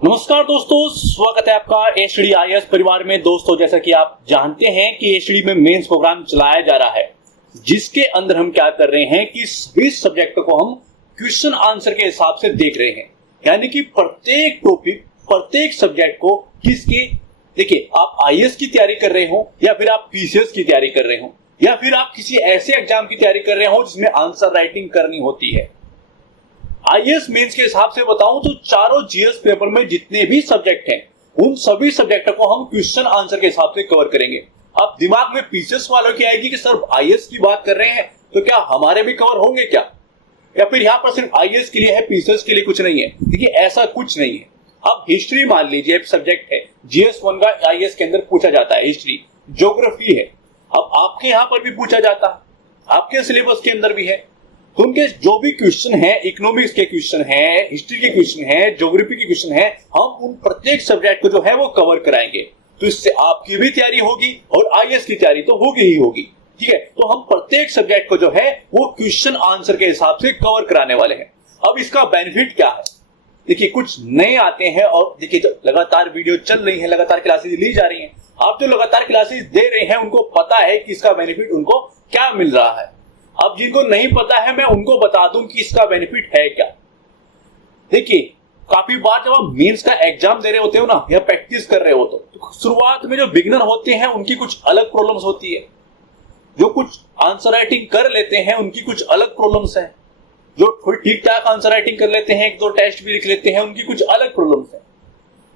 नमस्कार दोस्तों, स्वागत है आपका एचडी आईएएस परिवार में। दोस्तों, जैसा कि आप जानते हैं कि एचडी में मेंस प्रोग्राम चलाया जा रहा है, जिसके अंदर हम क्या कर रहे हैं कि सभी सब्जेक्ट को हम क्वेश्चन आंसर के हिसाब से देख रहे हैं। यानी कि प्रत्येक टॉपिक, प्रत्येक सब्जेक्ट को किसके, देखिए, आप आईएएस की तैयारी कर रहे हो या फिर आप पीसीएस की तैयारी कर रहे हो या फिर आप किसी ऐसे एग्जाम की तैयारी कर रहे हो जिसमें आंसर राइटिंग करनी होती है। आईएएस मेंस के हिसाब से बताऊं तो चारों जीएस पेपर में जितने भी सब्जेक्ट हैं, उन सभी सब्जेक्ट को हम क्वेश्चन आंसर के हिसाब से कवर करेंगे। अब दिमाग में पीसीएस वालों की आएगी कि सर आईएएस की बात कर रहे हैं तो क्या हमारे भी कवर होंगे क्या, या फिर यहाँ पर सिर्फ आईएएस के लिए है, पीसीएस के लिए कुछ नहीं है। देखिए, ऐसा कुछ नहीं है। अब हिस्ट्री मान लीजिए सब्जेक्ट है, जीएस 1 का आईएएस के अंदर पूछा जाता है हिस्ट्री, ज्योग्राफी है। अब आपके यहाँ पर भी पूछा जाता है, आपके सिलेबस के अंदर भी है। तो उनके जो भी क्वेश्चन है, इकोनॉमिक्स के क्वेश्चन है, हिस्ट्री के क्वेश्चन है, ज्योग्राफी के क्वेश्चन है, हम उन प्रत्येक सब्जेक्ट को जो है वो कवर कराएंगे। तो इससे आपकी भी तैयारी होगी और आईएएस की तैयारी तो होगी ही होगी। ठीक है, तो हम प्रत्येक सब्जेक्ट को जो है वो क्वेश्चन आंसर के हिसाब से कवर कराने वाले हैं। अब इसका बेनिफिट क्या है? देखिए, कुछ नए आते हैं और देखिए, जो लगातार वीडियो चल रही है, लगातार क्लासेस ली जा रही हैं, आप जो लगातार क्लासेस दे रहे हैं उनको पता है कि इसका बेनिफिट उनको क्या मिल रहा है। अब जिनको नहीं पता है, मैं उनको बता दूं कि इसका बेनिफिट है क्या। देखिए, काफी बार जब आप मेंस का एग्जाम दे रहे होते हो ना, या प्रैक्टिस कर रहे हो तो शुरुआत में जो बिगिनर होते हैं उनकी कुछ अलग प्रॉब्लम्स होती है। जो कुछ आंसर राइटिंग कर लेते हैं उनकी कुछ अलग प्रॉब्लम्स हैं। जो ठीक ठाक आंसर राइटिंग कर लेते हैं, 1-2 टेस्ट भी लिख लेते हैं, उनकी कुछ अलग प्रॉब्लम्स हैं।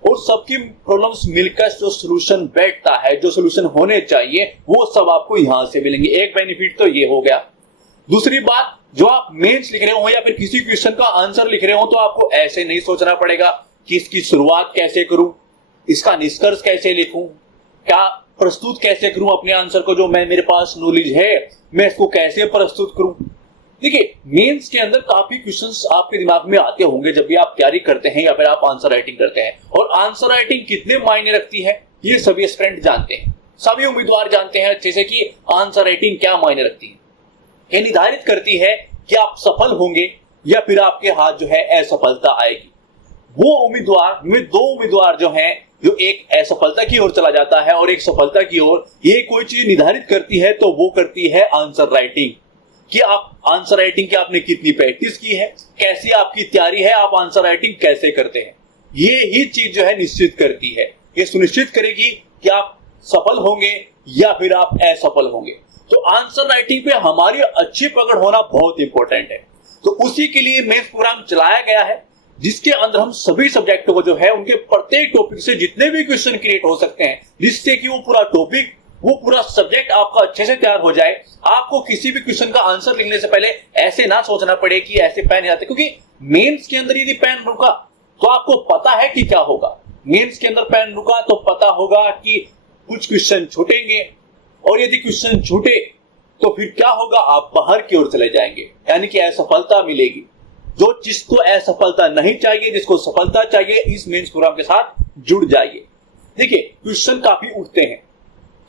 और सबकी प्रॉब्लम्स मिलकर जो सोल्यूशन बैठता है, जो सोल्यूशन होने चाहिए, वो सब आपको यहां से मिलेंगे। एक बेनिफिट तो ये हो गया। दूसरी बात, जो आप मेंस लिख रहे हो या फिर किसी क्वेश्चन का आंसर लिख रहे हो तो आपको ऐसे नहीं सोचना पड़ेगा कि इसकी शुरुआत कैसे करूं, इसका निष्कर्ष कैसे लिखूं, क्या प्रस्तुत कैसे करूं अपने आंसर को, जो मैं मेरे पास नॉलेज है मैं इसको कैसे प्रस्तुत करूं। देखिए, मेंस के अंदर काफी क्वेश्चंस आपके दिमाग में आते होंगे जब भी आप तैयारी करते हैं या फिर आप आंसर राइटिंग करते हैं। और आंसर राइटिंग कितने मायने रखती है ये सभी एस्पिरेंट जानते हैं, सभी उम्मीदवार जानते हैं अच्छे से कि आंसर राइटिंग क्या मायने रखती है। ये निर्धारित करती है कि आप सफल होंगे या फिर आपके हाथ जो है असफलता आएगी। वो उम्मीदवार में 2 उम्मीदवार जो हैं, जो एक असफलता की ओर चला जाता है और एक सफलता की ओर, ये कोई चीज निर्धारित करती है तो वो करती है आंसर राइटिंग। कि आप आंसर राइटिंग की आपने कितनी प्रैक्टिस की है, कैसी आपकी तैयारी है, आप आंसर राइटिंग कैसे करते हैं, ये ही चीज जो है निश्चित करती है। ये सुनिश्चित करेगी कि आप सफल होंगे या फिर आप असफल होंगे। तो आंसर राइटिंग पे हमारी अच्छी पकड़ होना बहुत इंपॉर्टेंट है। तो उसी के लिए मेंस प्रोग्राम चलाया गया है, जिसके अंदर हम सभी सब्जेक्ट को जो है उनके प्रत्येक टॉपिक से जितने भी क्वेश्चन क्रिएट हो सकते हैं, जिससे कि वो पूरा टॉपिक, वो पूरा सब्जेक्ट आपका अच्छे से तैयार हो जाए। आपको किसी भी क्वेश्चन का आंसर लिखने से पहले ऐसे ना सोचना पड़े कि ऐसे पेन आते, क्योंकि मेंस के अंदर यदि पेन रुका तो आपको पता है कि क्या होगा। मेंस के अंदर पेन रुका तो पता होगा कि कुछ क्वेश्चन छूटेंगे, और यदि क्वेश्चन छूटे तो फिर क्या होगा, आप बाहर की ओर चले जाएंगे, यानी कि असफलता मिलेगी। जो जिसको असफलता नहीं चाहिए, जिसको सफलता चाहिए, इस मेंस प्रोग्राम के साथ जुड़ जाइए। देखिए, क्वेश्चन काफी उठते हैं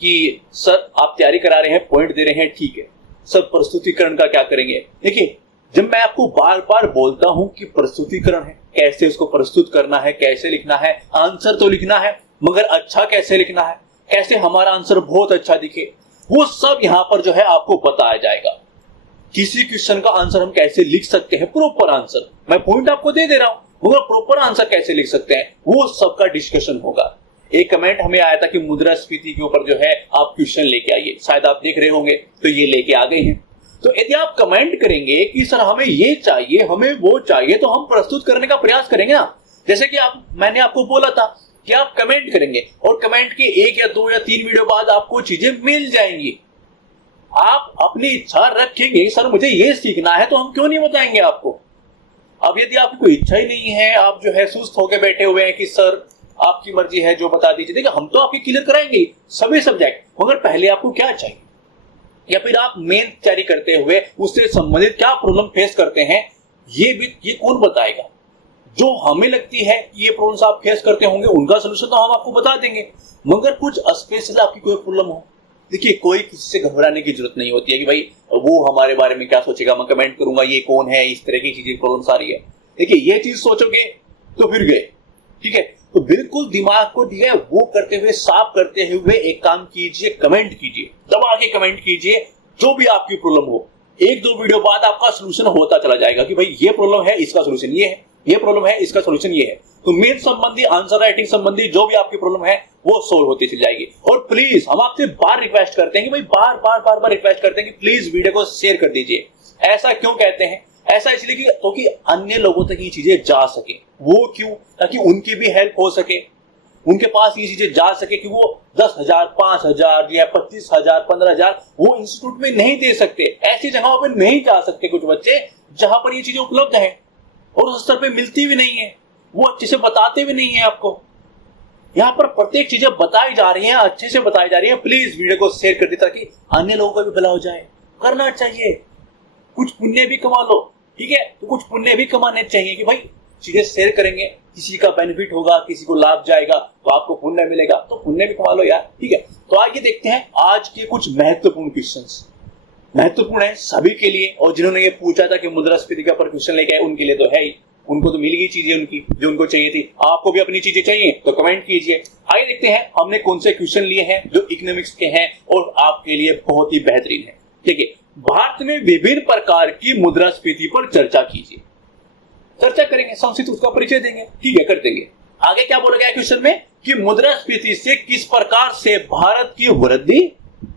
कि सर आप तैयारी करा रहे हैं, पॉइंट दे रहे हैं, ठीक है सर, प्रस्तुतिकरण का क्या करेंगे। देखिए, जब मैं आपको बार बार बोलता हूं कि प्रस्तुतिकरण है, कैसे उसको प्रस्तुत करना है, कैसे लिखना है, आंसर तो लिखना है मगर अच्छा कैसे लिखना है, कैसे हमारा आंसर बहुत अच्छा दिखे, वो सब यहां पर जो है आपको बताया जाएगा। किसी क्वेश्चन का आंसर हम कैसे लिख सकते हैं, प्रॉपर आंसर, मैं पॉइंट आपको दे दे रहा हूं, मगर प्रॉपर आंसर कैसे लिख सकते हैं वो सबका डिस्कशन होगा। एक कमेंट हमें आया था कि मुद्रास्फीति के ऊपर जो है आप क्वेश्चन लेके आइए, शायद आप देख रहे होंगे, तो ये लेके आ गए हैं। तो यदि आप कमेंट करेंगे कि सर हमें ये चाहिए, हमें वो चाहिए, तो हम प्रस्तुत करने का प्रयास करेंगे ना। जैसे कि मैंने आपको बोला था कि आप कमेंट करेंगे और कमेंट के 1 या 2 या 3 वीडियो बाद आपको चीजें मिल जाएंगी। आप अपनी इच्छा रखेंगे, सर मुझे ये सीखना है, तो हम क्यों नहीं बताएंगे आपको। अब यदि आपकी कोई इच्छा ही नहीं है, आप जो है सुस्त होकर बैठे हुए हैं कि सर आपकी मर्जी है, जो बता दीजिए, देखिए हम तो आपकी क्लियर कराएंगे सभी सब्जेक्ट, मगर पहले आपको क्या चाहिए, या फिर आप मेन तैयारी करते हुए उससे संबंधित क्या प्रॉब्लम फेस करते हैं, ये कौन बताएगा। जो हमें लगती है कि ये प्रॉब्लम्स आप फेस करते होंगे, उनका सोल्यूशन तो हम आपको बता देंगे, मगर कुछ स्पेशल आपकी कोई प्रॉब्लम हो, देखिए कोई किसी से घबराने की जरूरत नहीं होती है कि भाई वो हमारे बारे में क्या सोचेगा, मैं कमेंट करूंगा ये कौन है, इस तरह की चीजें प्रॉब्लम्स आ रही है। देखिए ये चीज सोचोगे तो फिर गए, ठीक है, तो बिल्कुल दिमाग को दिया है वो करते हुए, साफ करते हुए एक काम कीजिए, कमेंट कीजिए, दबा के कमेंट कीजिए जो भी आपकी प्रॉब्लम हो। एक दो वीडियो बाद आपका सोल्यूशन होता चला जाएगा कि भाई ये प्रॉब्लम है, इसका सोल्यूशन ये है, ये प्रॉब्लम है, इसका सोल्यूशन ये है। तो मेन संबंधी, आंसर राइटिंग संबंधी जो भी आपकी प्रॉब्लम है वो सोल्व होती चली जाएगी। और प्लीज हम आपसे बार रिक्वेस्ट करते हैं कि भाई बार रिक्वेस्ट करते हैं कि प्लीज वीडियो को शेयर कर दीजिए। ऐसा क्यों कहते हैं? ऐसा इसलिए कि क्योंकि अन्य लोगों तक ये चीजें जा सके। वो क्यों? ताकि उनकी भी हेल्प हो सके, उनके पास ये चीजें जा सके कि वो 10,000, 5,000 या 25,000, 15,000 वो इंस्टीट्यूट में नहीं दे सकते। ऐसी जगहों पर नहीं जा सकते कुछ बच्चे जहां पर ये चीजें उपलब्ध है और उस स्तर पे मिलती भी नहीं है, वो अच्छे से बताते भी नहीं है आपको। यहाँ पर प्रत्येक चीजें बताई जा रही हैं, अच्छे से बताई जा रही है। प्लीज वीडियो को शेयर कर दे ताकि अन्य लोगों का भी भला हो जाए। करना चाहिए, कुछ पुण्य भी कमा लो, ठीक है, तो कुछ पुण्य भी कमाने चाहिए कि भाई चीजें शेयर करेंगे, किसी का बेनिफिट होगा, किसी को लाभ जाएगा तो आपको पुण्य मिलेगा, तो पुण्य भी कमा लो यार, ठीक है। तो आइए देखते हैं आज के कुछ महत्वपूर्ण क्वेश्चंस। महत्वपूर्ण है सभी के लिए, और जिन्होंने ये पूछा था कि मुद्रास्फीति के ऊपर क्वेश्चन लेके आए उनके लिए तो है ही, उनको तो मिल गई चीजें उनकी जो उनको चाहिए थी। आपको भी अपनी चीजें चाहिए तो कमेंट कीजिए। आइए देखते हैं हमने कौन से क्वेश्चन लिए हैं जो इकोनॉमिक्स के हैं और आपके लिए बहुत ही बेहतरीन है। ठीक है, भारत में विभिन्न प्रकार की मुद्रास्फीति पर चर्चा कीजिए। चर्चा करेंगे, संक्षिप्त उसका परिचय देंगे, ठीक है, कर देंगे। आगे क्या बोला गया क्वेश्चन में कि मुद्रास्फीति से किस प्रकार से भारत की वृद्धि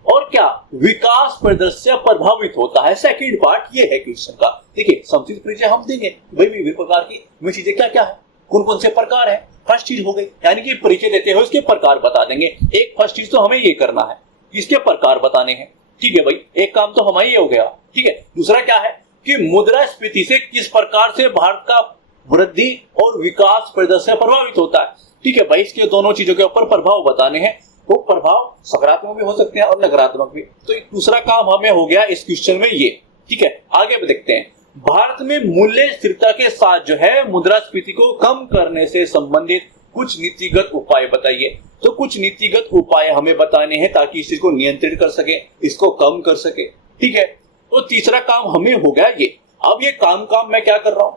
और क्या विकास प्रदर्शन प्रभावित होता है। सेकंड पार्ट ये है क्वेश्चन का। देखिए, संक्षिप्त परिचय हम देंगे भाई विभिन्न प्रकार की चीजें क्या क्या है, कौन कौन से प्रकार है। फर्स्ट चीज हो गई, यानी कि परिचय देते हुए उसके प्रकार बता देंगे। एक फर्स्ट चीज तो हमें ये करना है, इसके प्रकार बताने हैं, ठीक है भाई, एक काम तो हमारा ये हो गया, ठीक है। दूसरा क्या है कि मुद्रास्फीति से किस प्रकार से भारत का वृद्धि और विकास प्रदर्शन प्रभावित होता है, ठीक है भाई। इसके दोनों चीजों के ऊपर प्रभाव बताने हैं। वो प्रभाव सकारात्मक भी हो सकते हैं और नकारात्मक भी। तो दूसरा काम हमें हो गया इस क्वेश्चन में ये, ठीक है। आगे देखते हैं, भारत में मूल्य स्थिरता के साथ जो है मुद्रास्फीति को कम करने से संबंधित कुछ नीतिगत उपाय बताइए। तो कुछ नीतिगत उपाय हमें बताने हैं ताकि इस चीज को नियंत्रित कर सके, इसको कम कर सके, ठीक है। तो तीसरा काम हमें हो गया ये। अब ये काम मैं क्या कर रहा हूं,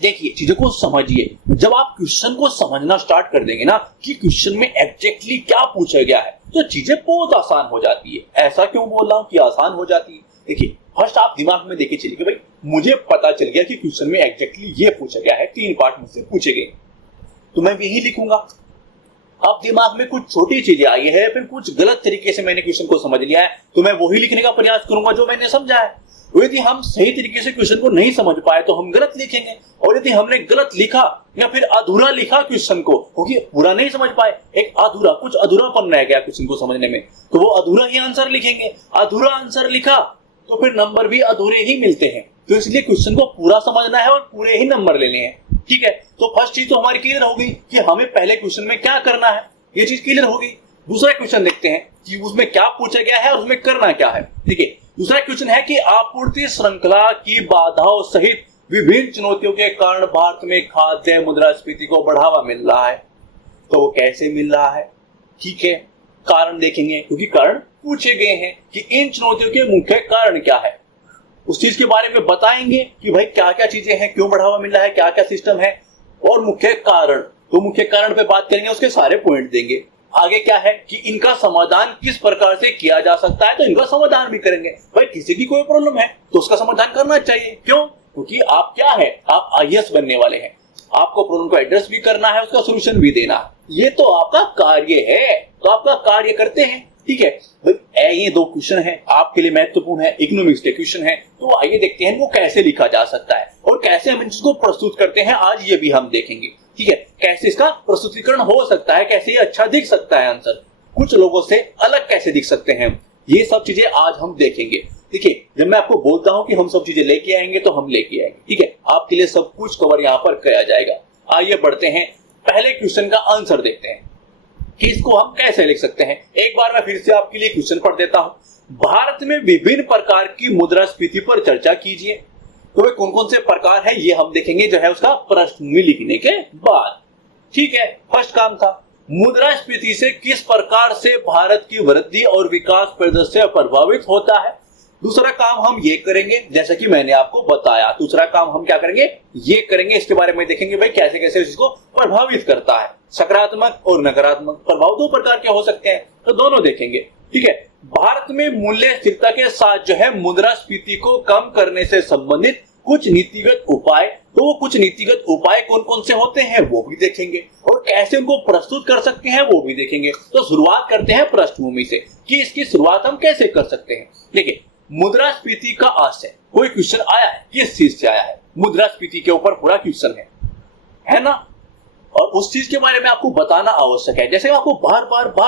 देखिए चीजों को समझिए। जब आप क्वेश्चन को समझना स्टार्ट कर देंगे ना कि क्वेश्चन में एग्जैक्टली क्या पूछा गया है, तो चीजें बहुत आसान हो जाती है। ऐसा क्यों बोल रहा हूं कि आसान हो जाती है? देखिए, फर्स्ट आप दिमाग में देखिए चलिए कि भाई मुझे पता चल गया कि क्वेश्चन में एग्जैक्टली ये पूछा गया है, 3 पार्ट मुझसे पूछे गए, तो मैं यही लिखूंगा। अब दिमाग में कुछ छोटी चीजें आई है, फिर कुछ गलत तरीके से मैंने क्वेश्चन को समझ लिया है, तो मैं वही लिखने का प्रयास करूंगा जो मैंने समझा है। यदि हम सही तरीके से क्वेश्चन को नहीं समझ पाए तो हम गलत लिखेंगे, और यदि हमने गलत लिखा या फिर अधूरा लिखा क्वेश्चन को, क्योंकि पूरा नहीं समझ पाए, एक अधूरा, कुछ अधूरापन रह गया क्वेश्चन को समझने में, तो वो अधूरा ही आंसर लिखेंगे। अधूरा आंसर लिखा तो फिर नंबर भी अधूरे ही मिलते हैं। तो इसलिए क्वेश्चन को पूरा समझना है और पूरे ही नंबर लेने हैं, ठीक है। तो फर्स्ट चीज तो हमारी क्लियर हो गई कि हमें पहले क्वेश्चन में क्या करना है, ये चीज क्लियर हो गई। दूसरा क्वेश्चन देखते हैं कि उसमें क्या पूछा गया है और उसमें करना क्या है, ठीक है। दूसरा क्वेश्चन है कि आपूर्ति श्रृंखला की बाधाओं सहित विभिन्न चुनौतियों के कारण भारत में खाद्य मुद्रास्फीति को बढ़ावा मिल रहा है। तो वो कैसे मिल रहा है, ठीक है, कारण देखेंगे, क्योंकि कारण पूछे गए हैं कि इन चुनौतियों के मुख्य कारण क्या है। उस चीज के बारे में बताएंगे कि भाई क्या क्या चीजें हैं, क्यों बढ़ावा मिल रहा है, क्या क्या सिस्टम है, और मुख्य कारण। तो मुख्य कारण पे बात करेंगे, उसके सारे पॉइंट देंगे। आगे क्या है कि इनका समाधान किस प्रकार से किया जा सकता है, तो इनका समाधान भी करेंगे। भाई किसी की कोई प्रॉब्लम है तो उसका समाधान करना चाहिए, क्यों? क्योंकि आप क्या है, आप IAS बनने वाले हैं, आपको प्रॉब्लम को एड्रेस भी करना है, उसका सोल्यूशन भी देना है, ये तो आपका कार्य है। तो आपका कार्य करते हैं, ठीक है भाई। ये 2 क्वेश्चन है आपके लिए महत्वपूर्ण है, इकोनॉमिक्स के क्वेश्चन है। तो आइए देखते हैं वो कैसे लिखा जा सकता है और कैसे हम इसको प्रस्तुत करते हैं, आज ये भी हम देखेंगे, ठीक है। कैसे इसका प्रस्तुतिकरण हो सकता है, कैसे ये अच्छा दिख सकता है आंसर, कुछ लोगों से अलग कैसे दिख सकते हैं, ये सब चीजें आज हम देखेंगे। देखिए, जब मैं आपको बोलता हूं कि हम सब चीजें लेके आएंगे तो हम लेके आएंगे, ठीक है। आपके लिए सब कुछ कवर यहाँ पर किया जाएगा। आइए बढ़ते हैं, पहले क्वेश्चन का आंसर देखते हैं कि इसको हम कैसे लिख सकते हैं। एक बार मैं फिर से आपके लिए क्वेश्चन पढ़ देता हूं। भारत में विभिन्न प्रकार की मुद्रास्फीति पर चर्चा कीजिए। तो वे कौन कौन से प्रकार है ये हम देखेंगे जो है उसका प्रश्न में लिखने के बाद, ठीक है। फर्स्ट काम था मुद्रास्फीति से किस प्रकार से भारत की वृद्धि और विकास प्रदर्शन प्रभावित होता है। दूसरा काम हम ये करेंगे, जैसा कि मैंने आपको बताया, दूसरा काम हम क्या करेंगे, ये करेंगे, इसके बारे में देखेंगे भाई कैसे कैसे इसको प्रभावित करता है। सकारात्मक और नकारात्मक प्रभाव दो प्रकार के हो सकते हैं, तो दोनों देखेंगे। ठीक है, भारत में मूल्य स्थिरता के साथ जो है मुद्रास्फीति को कम करने से संबंधित कुछ नीतिगत उपाय, तो वो कुछ नीतिगत उपाय कौन कौन से होते हैं वो भी देखेंगे, और कैसे उनको प्रस्तुत कर सकते हैं वो भी देखेंगे। तो शुरुआत करते हैं पृष्ठभूमि से कि इसकी शुरुआत हम कैसे कर सकते हैं। देखिए, मुद्रास्फीति का आशय, कोई क्वेश्चन आया है, किस चीज से आया है, मुद्रास्फीति के ऊपर पूरा क्वेश्चन है ना, और उस चीज के बारे में आपको बताना आवश्यक है। जैसे मैं आपको बार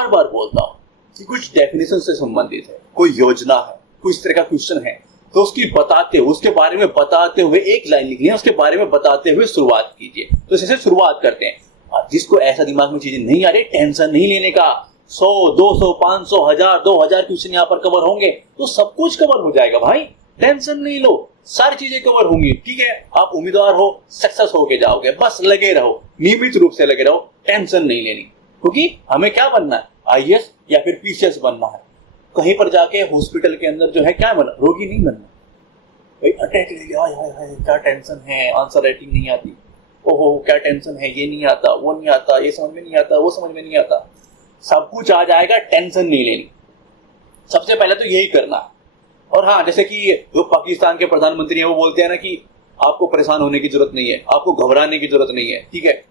बार बोलता हूं कि कुछ डेफिनेशन से संबंधित है, कोई योजना है, कोई इस तरह का क्वेश्चन है, तो उसके बारे में बताते हुए एक लाइन लिखनी है, उसके बारे में बताते हुए शुरुआत कीजिए। तो जैसे शुरुआत करते हैं, जिसको ऐसा दिमाग में चीजें नहीं आ रही, टेंशन नहीं लेने का, 100, 200, 500, 1000, 2000 क्वेश्चन यहाँ पर कवर होंगे तो सब कुछ कवर हो जाएगा भाई, टेंशन नहीं लो, सारी चीजें कवर होंगी। ठीक है, आप उम्मीदवार हो, सक्सेस होके जाओगे, बस लगे रहो, नियमित रूप से लगे रहो, टेंशन नहीं लेनी, क्योंकि हमें क्या बनना है, आईएएस या फिर पीसीएस बनना है। कहीं पर जाके हॉस्पिटल के अंदर जो है क्या बनना, रोगी नहीं बनना भाई। अटैक ले लिया, हाय क्या टेंशन है, आंसर राइटिंग नहीं आती, ओहो क्या टेंशन है, ये नहीं आता, वो नहीं आता, ये समझ में नहीं आता, वो समझ में नहीं आता, सब कुछ आ जाएगा, टेंशन नहीं लेनी। सबसे पहले तो यही करना है। और हाँ, जैसे कि जो पाकिस्तान के प्रधानमंत्री हैं वो बोलते हैं ना कि आपको परेशान होने की जरूरत नहीं है, आपको घबराने की जरूरत नहीं है। ठीक है,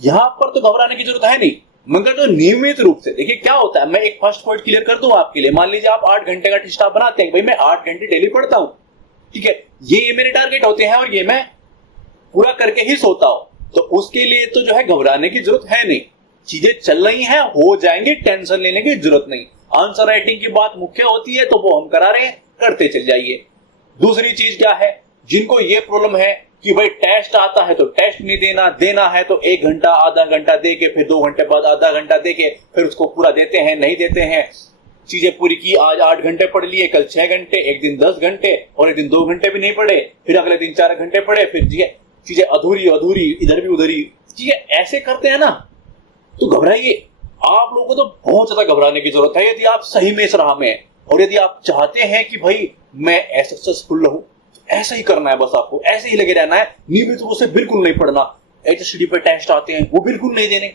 यहां पर तो घबराने की जरूरत है नहीं, मगर जो नियमित रूप से, देखिए क्या होता है, मैं एक फर्स्ट पॉइंट क्लियर कर दूं आपके लिए। मान लीजिए आप 8 घंटे का टेस्ट आप बनाते हैं, भाई मैं 8 घंटे डेली पढ़ता हूं, ठीक है, ये मेरे टारगेट होते हैं और ये मैं पूरा करके ही सोता हूं, तो उसके लिए तो जो है घबराने की जरूरत है नहीं, चीजें चल रही हैं, हो जाएंगी, टेंशन लेने की जरूरत नहीं। आंसर राइटिंग की बात मुख्य होती है तो वो हम करा रहे हैं, करते चल जाइए। दूसरी चीज क्या है, जिनको ये प्रॉब्लम है कि भाई टेस्ट आता है तो टेस्ट नहीं देना है तो 1 घंटा आधा घंटा दे के फिर 2 घंटे बाद आधा घंटा दे के फिर उसको पूरा देते हैं, नहीं देते हैं, चीजें पूरी की, आज 8 घंटे पढ़ लिए, कल 6 घंटे, एक दिन 10 घंटे और एक दिन 2 घंटे भी नहीं पढ़े, फिर अगले दिन 4 घंटे पढ़े, फिर चीजें अधूरी इधर भी उधरी, चीजें ऐसे करते हैं ना, तो घबराइए। आप लोगों को तो बहुत ज्यादा घबराने की जरूरत है यदि आप सही में इस राह में हैं, और यदि आप चाहते हैं कि भाई मैं सक्सेसफुल रहूं, ऐसा ही करना है, बस आपको ऐसे ही लगे रहना है, नियमित रूप से बिल्कुल नहीं पढ़ना। एचएससीडी पे टेस्ट आते हैं वो बिल्कुल नहीं देने,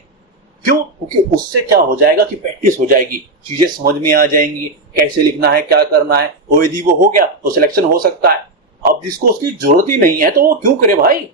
क्यों? क्योंकि उससे क्या हो जाएगा कि प्रैक्टिस हो जाएगी, चीजें समझ में आ जाएंगी, कैसे लिखना है, क्या करना है, और यदि वो हो गया तो सिलेक्शन हो सकता है। अब जिसको उसकी जरूरत ही नहीं है तो वो क्यों करे भाई,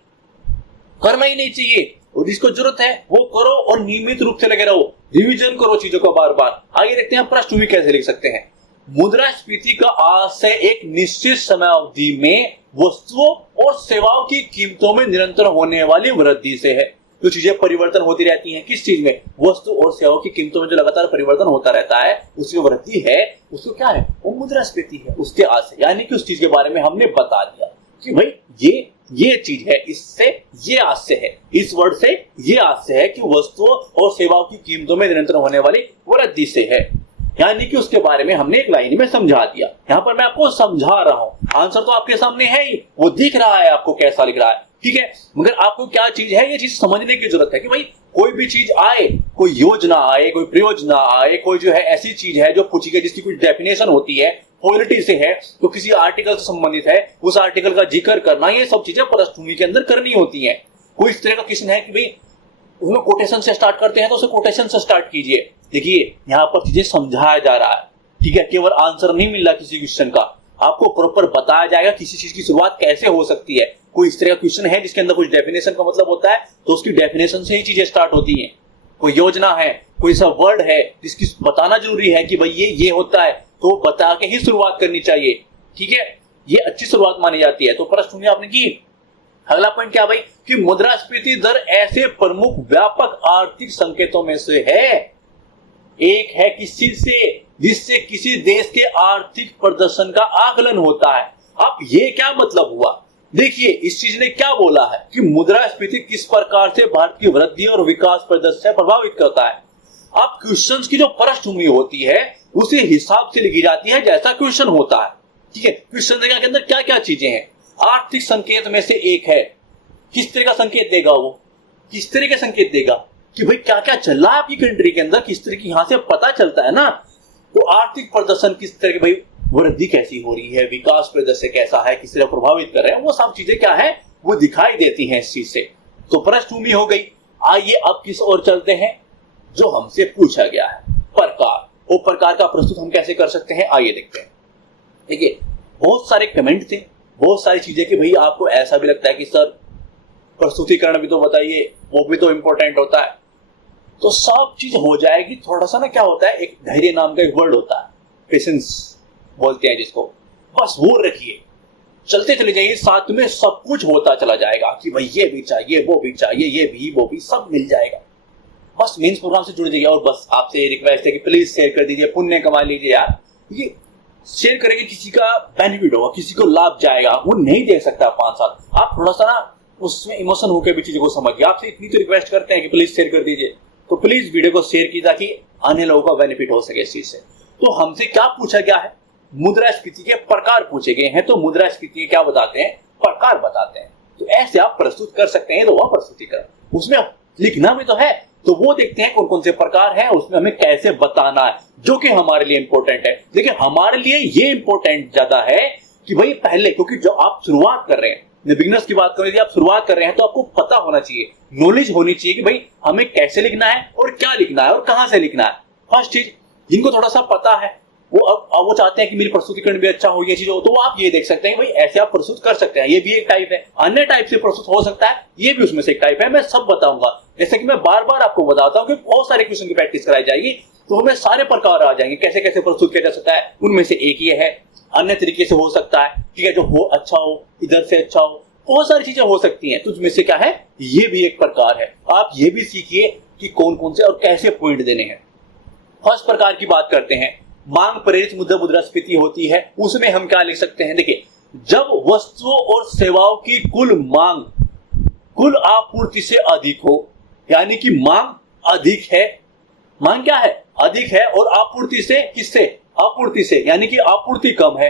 करना ही नहीं चाहिए, और जिसको जरूरत है वो करो और नियमित रूप से लगे रहो, रिवीजन करो चीजों को बार बार। आगे देखते हैं पृष्ठभूमि कैसे लिख सकते हैं। मुद्रास्फीति का आशय एक निश्चित समय अवधि में वस्तुओं और सेवाओं की कीमतों में निरंतर होने वाली वृद्धि से है। जो चीजें परिवर्तन होती रहती हैं, किस चीज में, वस्तु और सेवाओं की कीमतों में जो लगातार परिवर्तन होता रहता है उसकी वृद्धि है, उसको क्या है, वो मुद्रास्फीति है, उसके आशय, यानी कि उस चीज के बारे में हमने बता दिया कि भाई ये चीज है, इससे ये आशय है, इस वर्ड से ये आशय है कि वस्तुओं और सेवाओं की कीमतों में निरंतर होने वाली वृद्धि से है, यानी कि उसके बारे में हमने एक लाइन में समझा दिया। यहाँ पर मैं आपको समझा रहा हूं, आंसर तो आपके सामने है ही, वो दिख रहा है आपको कैसा लिख रहा है, ठीक है, मगर आपको क्या चीज है, ये चीज समझने की जरूरत है कि भाई कोई भी चीज आए, कोई योजना आए, कोई प्रयोजना आए, कोई जो है ऐसी चीज है जो पूछी गई जिसकी कुछ डेफिनेशन होती है, पॉलिटी से है, तो किसी आर्टिकल से संबंधित है, उस आर्टिकल का जिक्र करना, ये सब चीजें पृष्ठभूमि के अंदर करनी होती है। कोई इस तरह का क्वेश्चन है कि भाई उसमें कोटेशन से स्टार्ट करते हैं तो उसे कोटेशन से स्टार्ट कीजिए। देखिए यहाँ पर चीजें समझाया जा रहा है, ठीक है, केवल आंसर नहीं मिल रहा किसी क्वेश्चन का, आपको प्रॉपर बताया जाएगा किसी चीज की शुरुआत कैसे हो सकती है। कोई इस तरह का क्वेश्चन है जिसके अंदर कुछ डेफिनेशन का मतलब होता है तो उसकी डेफिनेशन से ही चीजें स्टार्ट होती हैं। कोई योजना है, कोई सा वर्ड है जिसकी बताना जरूरी है कि भाई ये होता है, तो बता के ही शुरुआत करनी चाहिए, ठीक है, ये अच्छी शुरुआत मानी जाती है। तो पृष्ठभूमि आपने की। अगला पॉइंट क्या भाई कि मुद्रास्फीति दर ऐसे प्रमुख व्यापक आर्थिक संकेतों में से है, एक है किस चीज से, जिससे किसी देश के आर्थिक प्रदर्शन का आकलन होता है। अब ये क्या मतलब हुआ, देखिए इस चीज ने क्या बोला है कि मुद्रास्फीति किस प्रकार से भारत की वृद्धि और विकास प्रदर्शन से प्रभावित करता है। अब क्वेश्चंस की जो पृष्ठभूमि होती है उसी हिसाब से लिखी जाती है जैसा क्वेश्चन होता है, ठीक है। क्वेश्चन के अंदर क्या क्या चीजें हैं, आर्थिक संकेत में से एक है, किस तरह का संकेत देगा, वो किस तरह के संकेत देगा कि भाई क्या क्या चल रहा है आपकी कंट्री के अंदर, किस तरह की, यहां से पता चलता है ना। तो आर्थिक प्रदर्शन किस तरह के, भाई वृद्धि कैसी हो रही है, विकास परिदृश्य कैसा है, किस तरह प्रभावित कर रहे हैं, वो सब चीजें क्या है वो दिखाई देती हैं इस चीज से। तो पृष्ठभूमि हो गई। आइए अब किस ओर चलते हैं, जो हमसे पूछा गया है प्रकार। वो प्रकार का प्रस्तुत हम कैसे कर सकते हैं, आइए देखते हैं। देखिए बहुत सारे कमेंट थे, बहुत सारी चीजें कि भाई आपको ऐसा भी लगता है कि सर प्रस्तुतिकरण भी तो बताइए, वो भी तो इंपॉर्टेंट होता है। तो सब चीज हो जाएगी। थोड़ा सा ना क्या होता है, एक धैर्य नाम का एक वर्ड होता है, पेशेंस बोलते हैं जिसको, बस वो रखिए, चलते चले जाइए, साथ में सब कुछ होता चला जाएगा कि भाई ये भी चाहिए, वो भी चाहिए, ये भी वो भी सब मिल जाएगा। बस मेंस प्रोग्राम से जुड़ जाइए। और बस आपसे ये रिक्वेस्ट है कि प्लीज शेयर कर दीजिए, पुण्य कमा लीजिए यार। ये शेयर करेंगे, किसी का बेनिफिट होगा, किसी को लाभ जाएगा। वो नहीं देख सकता 5 साल, आप थोड़ा सा ना उसमें इमोशन होकर भी चीजों को समझिए। आपसे इतनी तो रिक्वेस्ट करते हैं कि प्लीज शेयर कर दीजिए। तो प्लीज वीडियो को शेयर कीजिए ताकि अन्य लोगों का बेनिफिट हो सके इस चीज से। तो हमसे क्या पूछा गया है, मुद्रास्फीति के प्रकार पूछे गए हैं। तो मुद्रास्फीति के क्या बताते हैं, प्रकार बताते हैं। तो ऐसे आप प्रस्तुत कर सकते हैं। तो वह प्रस्तुतिकरण, उसमें लिखना भी तो है। तो वो देखते हैं कौन कौन से प्रकार हैं, उसमें हमें कैसे बताना है, जो कि हमारे लिए इंपॉर्टेंट है। देखिए हमारे लिए ये इंपॉर्टेंट ज्यादा है कि भाई पहले, क्योंकि जो आप शुरुआत कर रहे हैं, बिगिनर्स की बात करें, यदि आप शुरुआत कर रहे हैं तो आपको पता होना चाहिए, नॉलेज होनी चाहिए कि भाई हमें कैसे लिखना है और क्या लिखना है और कहां से लिखना है। फर्स्ट चीज, जिनको थोड़ा सा पता है वो वो चाहते हैं कि मेरी प्रस्तुतिकरण भी अच्छा हो, ये चीज हो, तो आप ये देख सकते हैं भाई ऐसे आप प्रस्तुत कर सकते हैं। ये भी एक टाइप है। अन्य टाइप से प्रस्तुत हो सकता है, ये भी उसमें से एक टाइप है। मैं सब बताऊंगा, जैसे कि मैं बार बार आपको बताता हूँ कि बहुत सारे क्वेश्चन की प्रैक्टिस कराई जाएगी, तो हमें सारे प्रकार आ जाएंगे कैसे कैसे प्रस्तुत किया जा सकता है। उनमें से एक ये है, अन्य तरीके से हो सकता है, ठीक है, जो हो अच्छा हो, इधर से अच्छा हो, बहुत सारी चीजें हो सकती हैं। तो उसमें से क्या है, ये भी एक प्रकार है। आप ये भी सीखिए कि कौन कौन से और कैसे पॉइंट देने हैं। फर्स्ट प्रकार की बात करते हैं, मांग प्रेरित मुद्रास्फीति होती है। उसमें हम क्या लिख सकते हैं, देखिए जब वस्तुओं और सेवाओं की कुल मांग कुल आपूर्ति से अधिक हो, यानी कि मांग अधिक है, मांग क्या है, अधिक है, और आपूर्ति से, किससे, आपूर्ति से, यानी कि आपूर्ति कम है।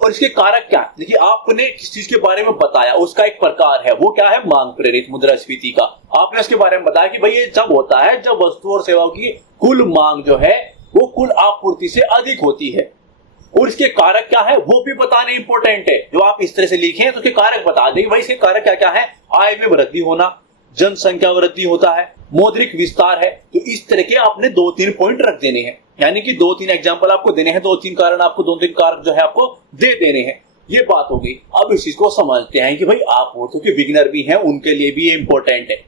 और इसके कारक क्या है, देखिए आपने किस चीज के बारे में बताया, उसका एक प्रकार है, वो क्या है, मांग प्रेरित मुद्रास्फीति का। आपने उसके बारे में बताया कि भाई ये जब होता है जब वस्तु और सेवाओं की कुल मांग जो है वो कुल आपूर्ति से अधिक होती है। और इसके कारक क्या है वो भी बताने इंपॉर्टेंट है। जो आप इस तरह से लिखे तो उसके कारक बता देंगे, भाई इसके कारक क्या क्या है, आय में वृद्धि होना, जनसंख्या वृद्धि होता है, मौद्रिक विस्तार है। तो इस तरह के आपने 2-3 पॉइंट रख देने हैं, यानी कि 2-3 एग्जाम्पल आपको देने हैं, 2-3 कारण आपको, 2-3 कारक जो है आपको दे देने हैं। ये बात हो गई। अब इस चीज को समझते हैं कि भाई आप वो क्योंकि बिगिनर भी हैं, उनके लिए भी ये इंपॉर्टेंट है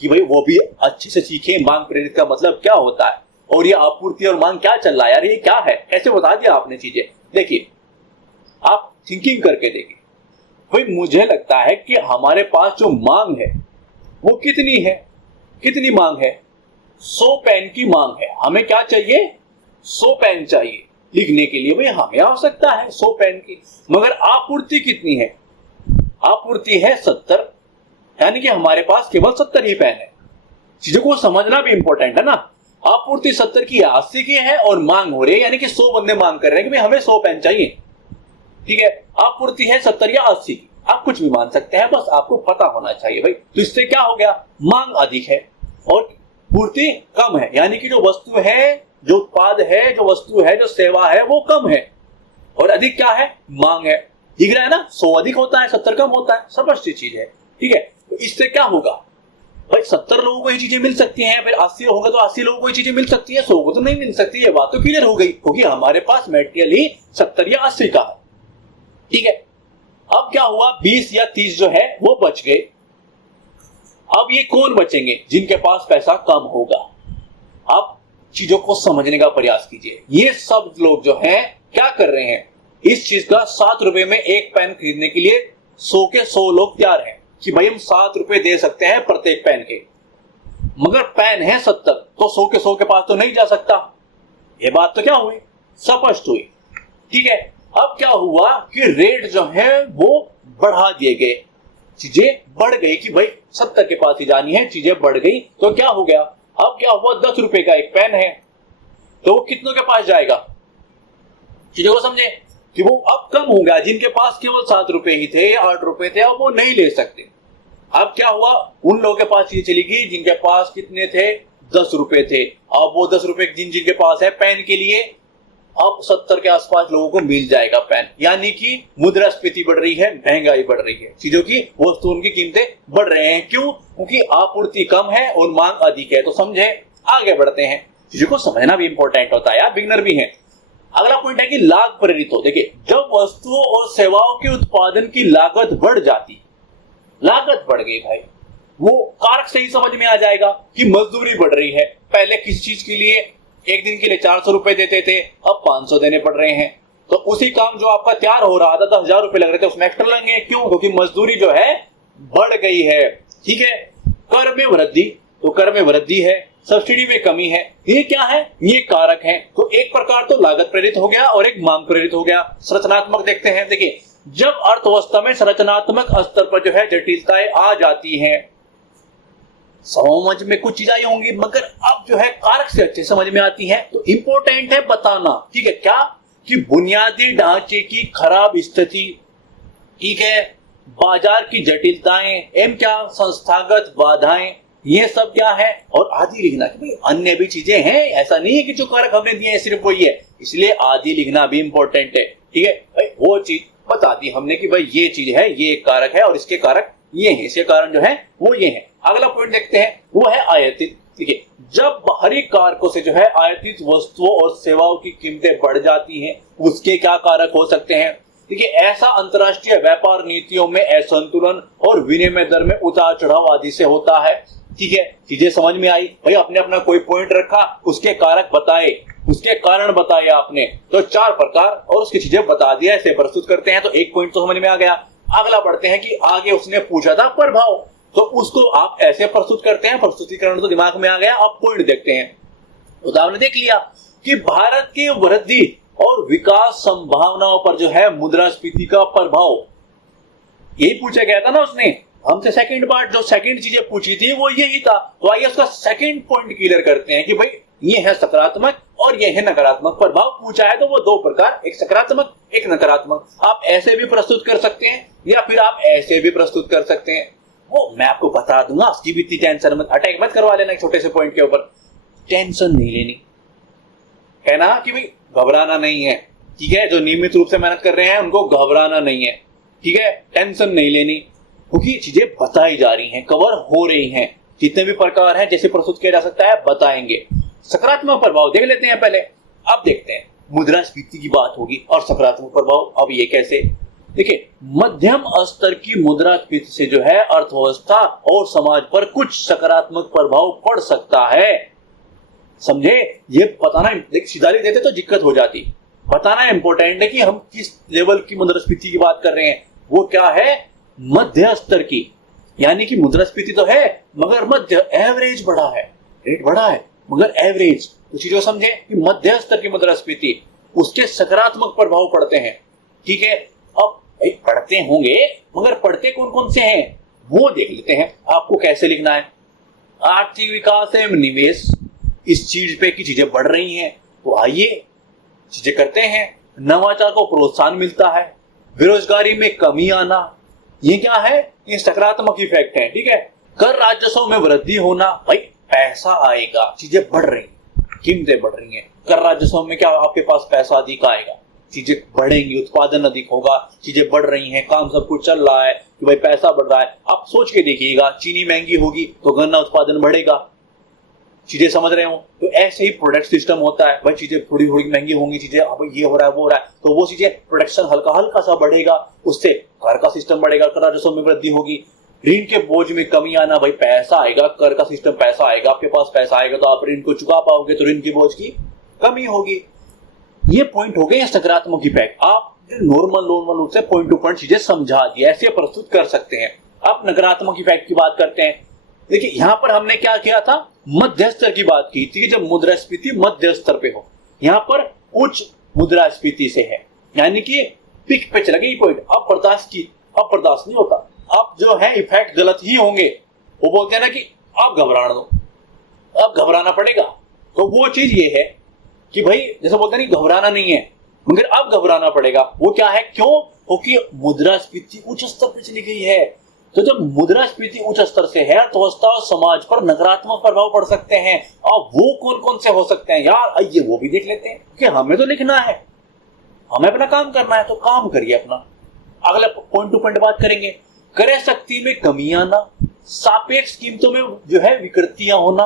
कि भाई वो भी अच्छे से सीखे मांग प्रेरित का मतलब क्या होता है, और ये आपूर्ति और मांग क्या चल रहा है, यार ये क्या है, कैसे बता दिया आपने चीजें। देखिए आप थिंकिंग करके देखिए, भाई मुझे लगता है कि हमारे पास जो मांग है वो कितनी है, कितनी मांग है, 100 पेन की मांग है। हमें क्या चाहिए, 100 पेन चाहिए लिखने के लिए, भाई हमें आवश्यकता है 100 पेन की। मगर आपूर्ति कितनी है, आपूर्ति है 70, यानी कि हमारे पास केवल 70 ही पेन है। चीजों को समझना भी इंपॉर्टेंट है ना। आपूर्ति 70 की, 80 की है, और मांग हो रही है, यानी कि 100 बंदे मांग कर रहे हैं कि भाई हमें 100 पेन चाहिए, ठीक है। आपूर्ति है 70 या 80 की, आप कुछ भी मान सकते हैं, बस आपको पता होना चाहिए भाई। तो इससे क्या हो गया, मांग अधिक है और पूर्ति कम है, यानी कि जो वस्तु है, जो उत्पाद है, जो वस्तु है, जो सेवा है वो कम है, और अधिक क्या है, मांग है। दिख रहा है ना, 100 अधिक होता है, 70 कम होता है, स्पष्ट चीज है, ठीक है। तो इससे क्या होगा भाई, 70 लोगों को ये चीजें मिल सकती हैं, फिर 80 होगा तो 80 लोगों को ये चीजें मिल सकती है, 100 को तो नहीं मिल सकती। ये बात तो क्लियर हो गई, क्योंकि हमारे पास मेटेरियल ही 70 या 80 का है, ठीक है। अब क्या हुआ, 20 या 30 जो है वो बच गए। अब ये कौन बचेंगे, जिनके पास पैसा कम होगा। अब चीजों को समझने का प्रयास कीजिए। ये सब लोग जो हैं क्या कर रहे हैं, इस चीज का 7 रुपए में एक पेन खरीदने के लिए 100 के 100 लोग तैयार हैं कि भाई हम 7 रुपए दे सकते हैं प्रत्येक पेन के। मगर पेन है 70, तो 100 के 100 के पास तो नहीं जा सकता। ये बात तो क्या हुई, स्पष्ट हुई, ठीक है। अब क्या हुआ कि रेट जो है वो बढ़ा दिए गए, चीजें बढ़ गई कि भाई 70 के पास ही जानी है, चीजें बढ़ गई। तो क्या हो गया, अब क्या हुआ, 10 रुपए का एक पेन है, तो वो कितनों के पास जाएगा। चीजों को समझे कि वो अब कम हो गया, जिनके पास केवल 7 रुपए ही थे, 8 रुपए थे, अब वो नहीं ले सकते। अब क्या हुआ, उन लोगों के पास ये चली गई जिनके पास कितने थे, 10 रुपए थे। अब वो 10 रुपए जिनके पास है पेन के लिए, अब 70 के आसपास लोगों को मिल जाएगा पेन। यानी कि मुद्रास्फीति बढ़ रही है, महंगाई बढ़ रही है, चीजों की वस्तुओं की कीमतें बढ़ रहे हैं। क्यों? क्योंकि आपूर्ति कम है और मांग अधिक है। तो समझे, आगे बढ़ते हैं। चीजों को समझना भी इंपॉर्टेंट होता है यार, बिगनर भी है। अगला पॉइंट है कि लाभ प्रेरित हो। देखिए, जब वस्तुओं और सेवाओं के उत्पादन की लागत बढ़ जाती, लागत बढ़ गई भाई, वो कारक से ही समझ में आ जाएगा कि मजदूरी बढ़ रही है। पहले किसी चीज के लिए एक दिन के लिए 400 रुपए देते थे, अब 500 देने पड़ रहे हैं। तो उसी काम जो आपका तैयार हो रहा था 10,000 रुपए लग रहे थे, उसमें एक्स्ट्रा लगेंगे। क्यों? क्योंकि मजदूरी जो है बढ़ गई है। ठीक है। कर में वृद्धि, तो कर में वृद्धि है, सब्सिडी में कमी है। ये क्या है? ये कारक है। तो एक प्रकार तो लागत प्रेरित हो गया और एक मांग प्रेरित हो गया। संरचनात्मक देखते हैं। देखिए, जब अर्थव्यवस्था में संरचनात्मक स्तर पर जो है जटिलताएं आ जाती हैं, समझ में कुछ चीजें आई होंगी, मगर अब जो है कारक से अच्छे समझ में आती है। तो इंपॉर्टेंट है बताना, ठीक है, क्या कि बुनियादी ढांचे की खराब स्थिति, ठीक है, बाजार की जटिलताएं एवं क्या संस्थागत बाधाएं, ये सब क्या है। और आदि लिखना कि भाई अन्य भी चीजें हैं, ऐसा नहीं है कि जो कारक हमने दिए हैं सिर्फ वही है, इसलिए आदि लिखना भी इंपॉर्टेंट है। ठीक है भाई, वो चीज बता दी हमने कि भाई ये चीज है, ये कारक है और इसके कारक ये है, इसके कारण जो है वो ये है। अगला पॉइंट देखते हैं, वो है आयातित। ठीक है, जब बाहरी कारकों से जो है आयातित वस्तुओं और सेवाओं की कीमतें बढ़ जाती हैं, उसके क्या कारक हो सकते हैं। देखिए, ऐसा अंतरराष्ट्रीय व्यापार नीतियों में असंतुलन और विनिमय दर में उतार चढ़ाव आदि से होता है। ठीक है, चीजें समझ में आई भाई। अपने अपना कोई पॉइंट रखा, उसके कारक बताए, उसके कारण बताए आपने, तो 4 प्रकार और उसकी चीजें बता दिया, ऐसे प्रस्तुत करते हैं। तो एक पॉइंट तो समझ में आ गया। अगला बढ़ते हैं कि आगे उसने पूछा था प्रभाव, तो उसको आप ऐसे प्रस्तुत करते हैं। प्रस्तुतिकरण तो दिमाग में आ गया, आप पॉइंट देखते हैं। उदाहरण देख लिया कि भारत की वृद्धि और विकास संभावनाओं पर जो है मुद्रास्फीति का प्रभाव, यही पूछा गया था ना उसने हमसे। सेकंड पार्ट जो सेकंड चीजें पूछी थी वो यही था। तो आइए उसका सेकंड पॉइंट क्लियर करते हैं कि भाई ये है सकारात्मक और ये है नकारात्मक प्रभाव। पूछा है तो वो 2 प्रकार, एक सकारात्मक एक नकारात्मक। आप ऐसे भी प्रस्तुत कर सकते हैं या फिर आप ऐसे भी प्रस्तुत कर सकते हैं, वो मैं आपको बता दूंगा। उसकी भी इतनी टेंशन मत, अटैक मत करवा लेना छोटे से पॉइंट के ऊपर, टेंशन नहीं लेनी है ना, कि भाई घबराना नहीं है। ठीक है, जो नियमित रूप से मेहनत कर रहे हैं उनको घबराना नहीं है। ठीक है, टेंशन नहीं लेनी, क्योंकि चीजें बताई जा रही हैं, कवर हो रही हैं। जितने भी प्रकार हैं जैसे प्रस्तुत किया जा सकता है बताएंगे। सकारात्मक प्रभाव देख लेते हैं पहले। अब देखते हैं, मुद्रास्फीति की बात होगी और सकारात्मक प्रभाव। अब ये कैसे? देखिए, मध्यम स्तर की मुद्रास्फीति से जो है अर्थव्यवस्था और समाज पर कुछ सकारात्मक प्रभाव पड़ सकता है। समझे? ये बताना, सीधा लिख देते तो दिक्कत हो जाती। बताना इंपॉर्टेंट है कि हम किस लेवल की मुद्रास्फीति की बात कर रहे हैं। वो क्या है? मध्य स्तर की। यानी कि मुद्रास्फीति तो है मगर मध्य, एवरेज बढ़ा है, रेट बढ़ा है मगर एवरेज। तो चीजों समझे कि मध्य स्तर की मुद्रास्फीति, उसके सकारात्मक प्रभाव पड़ते हैं। ठीक है, अब पढ़ते होंगे मगर पढ़ते कौन कौन से हैं वो देख लेते हैं। आपको कैसे लिखना है? आर्थिक विकास एवं निवेश, इस चीज पे की चीजें बढ़ रही हैं, तो आइए चीजें करते हैं। नवाचार को प्रोत्साहन मिलता है, बेरोजगारी में कमी आना, ये क्या है? ये सकारात्मक इफेक्ट है। ठीक है, कर राजस्व में वृद्धि होना, भाई पैसा आएगा, चीजें बढ़ रही, कीमतें बढ़ रही हैं। कर राजस्व में क्या, आपके पास पैसा अधिक आएगा, चीजें बढ़ेंगी, उत्पादन अधिक होगा, चीजें बढ़ रही हैं, काम सब कुछ चल रहा है कि भाई पैसा बढ़ रहा है। आप सोच के देखिएगा, चीनी महंगी होगी तो गन्ना उत्पादन बढ़ेगा। चीजें समझ रहे हो? तो ऐसे ही प्रोडक्ट सिस्टम होता है भाई, चीजें थोड़ी थोड़ी महंगी होंगी, चीजें अब ये हो रहा है वो हो रहा है, तो वो चीजें प्रोडक्शन हल्का हल्का सा बढ़ेगा, उससे कर का सिस्टम बढ़ेगा, कर राजस्व में वृद्धि होगी। ऋण के बोझ में कमी आना, भाई पैसा आएगा, कर का सिस्टम, पैसा आएगा, आपके पास पैसा आएगा तो आप ऋण को चुका पाओगे, तो ऋण के बोझ की कमी होगी। ये पॉइंट हो गए सकारात्मक इफेक्ट। आप नॉर्मल रूप से पॉइंट टू पॉइंट चीजें समझा दी, ऐसे प्रस्तुत कर सकते हैं। अब नकारात्मक इफेक्ट की बात करते हैं। देखिए, यहां पर हमने क्या किया था? मध्य स्तर की बात की थी, जब मुद्रास्फीति मध्य स्तर पे हो। यहां पर उच्च मुद्रास्फीति से है, यानी कि पिक पे चला गया पॉइंट। अब बर्दाश्त नहीं होता, अब जो है इफेक्ट गलत ही होंगे। वो बोलते हैं ना कि आप घबराना दो, अब घबराना पड़ेगा। तो वो चीज ये है कि भाई जैसे बोलते हैं नहीं घबराना नहीं है, मगर अब घबराना पड़ेगा। वो क्या है? क्यों? क्योंकि मुद्रास्फीति उच्च स्तर पर चली गई है। तो जब मुद्रास्फीति उच्च स्तर से है अर्थव्यवस्था और समाज पर नकारात्मक प्रभाव पड़ सकते हैं। और वो कौन कौन से हो सकते हैं यार, आइए वो भी देख लेते हैं कि हमें तो लिखना है, हमें अपना काम करना है, तो काम करिए अपना। अगला पॉइंट टू पॉइंट बात करेंगे। क्रय शक्ति में कमी आना, सापेक्ष कीमतों में जो है विकृतियां होना।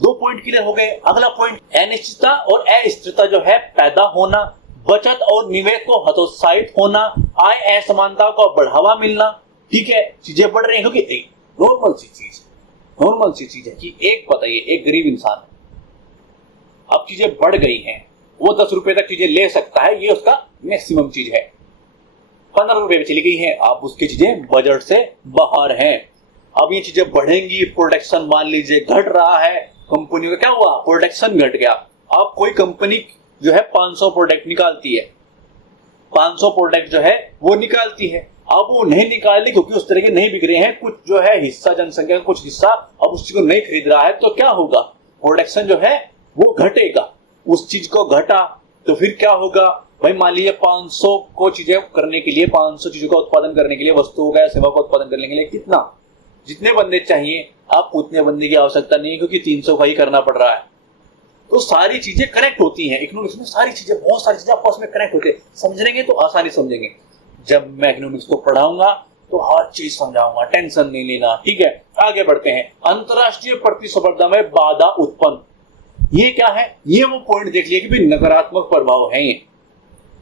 2 पॉइंट क्लियर हो गए। अगला पॉइंट, अनिश्चितता और अस्थिरता जो है पैदा होना, बचत और निवेश को हतोत्साहित होना, आय असमानता को बढ़ावा मिलना। ठीक है, चीजें बढ़ रही हैं क्योंकि नॉर्मल सी चीज है कि एक बताइए, एक गरीब इंसान अब चीजें बढ़ गई हैं, वो 10 रुपए तक चीजें ले सकता है, ये उसका मैक्सिमम चीज है। 15 रुपए में चली गई है, अब उसकी चीजें बजट से बाहर हैं। अब ये चीजें बढ़ेंगी, प्रोडक्शन मान लीजिए घट रहा है, कंपनियों का क्या हुआ, प्रोडक्शन घट गया। अब कोई कंपनी जो है 500 प्रोडक्ट निकालती है, 500 प्रोडक्ट जो है वो निकालती है, अब वो नहीं निकाल ली क्योंकि उस तरह के नहीं बिक रहे हैं, कुछ जो है हिस्सा जनसंख्या का कुछ हिस्सा अब उस चीज को नहीं खरीद रहा है, तो क्या होगा, प्रोडक्शन जो है वो घटेगा। उस चीज को घटा तो फिर क्या होगा भाई, मान लीजिए 500 को चीजें करने के लिए, 500 चीजों का उत्पादन करने के लिए, वस्तुओं का या सेवा का उत्पादन करने के लिए कितना, जितने बंदे चाहिए, अब उतने बंदे की आवश्यकता नहीं है क्योंकि 300 का ही करना पड़ रहा है। तो सारी चीजें कनेक्ट होती हैं इकोनॉमिक्स में, सारी चीजें, बहुत सारी चीजें आपस में कनेक्ट होते हैं। समझेंगे तो आसानी समझेंगे। जब मैं इकोनॉमिक्स को पढ़ाऊंगा तो हर चीज समझाऊंगा, टेंशन नहीं लेना। ठीक है, आगे बढ़ते हैं। अंतरराष्ट्रीय प्रतिस्पर्धा में बाधा उत्पन्न, ये क्या है, ये वो पॉइंट देख लिया कि भाई नकारात्मक प्रभाव है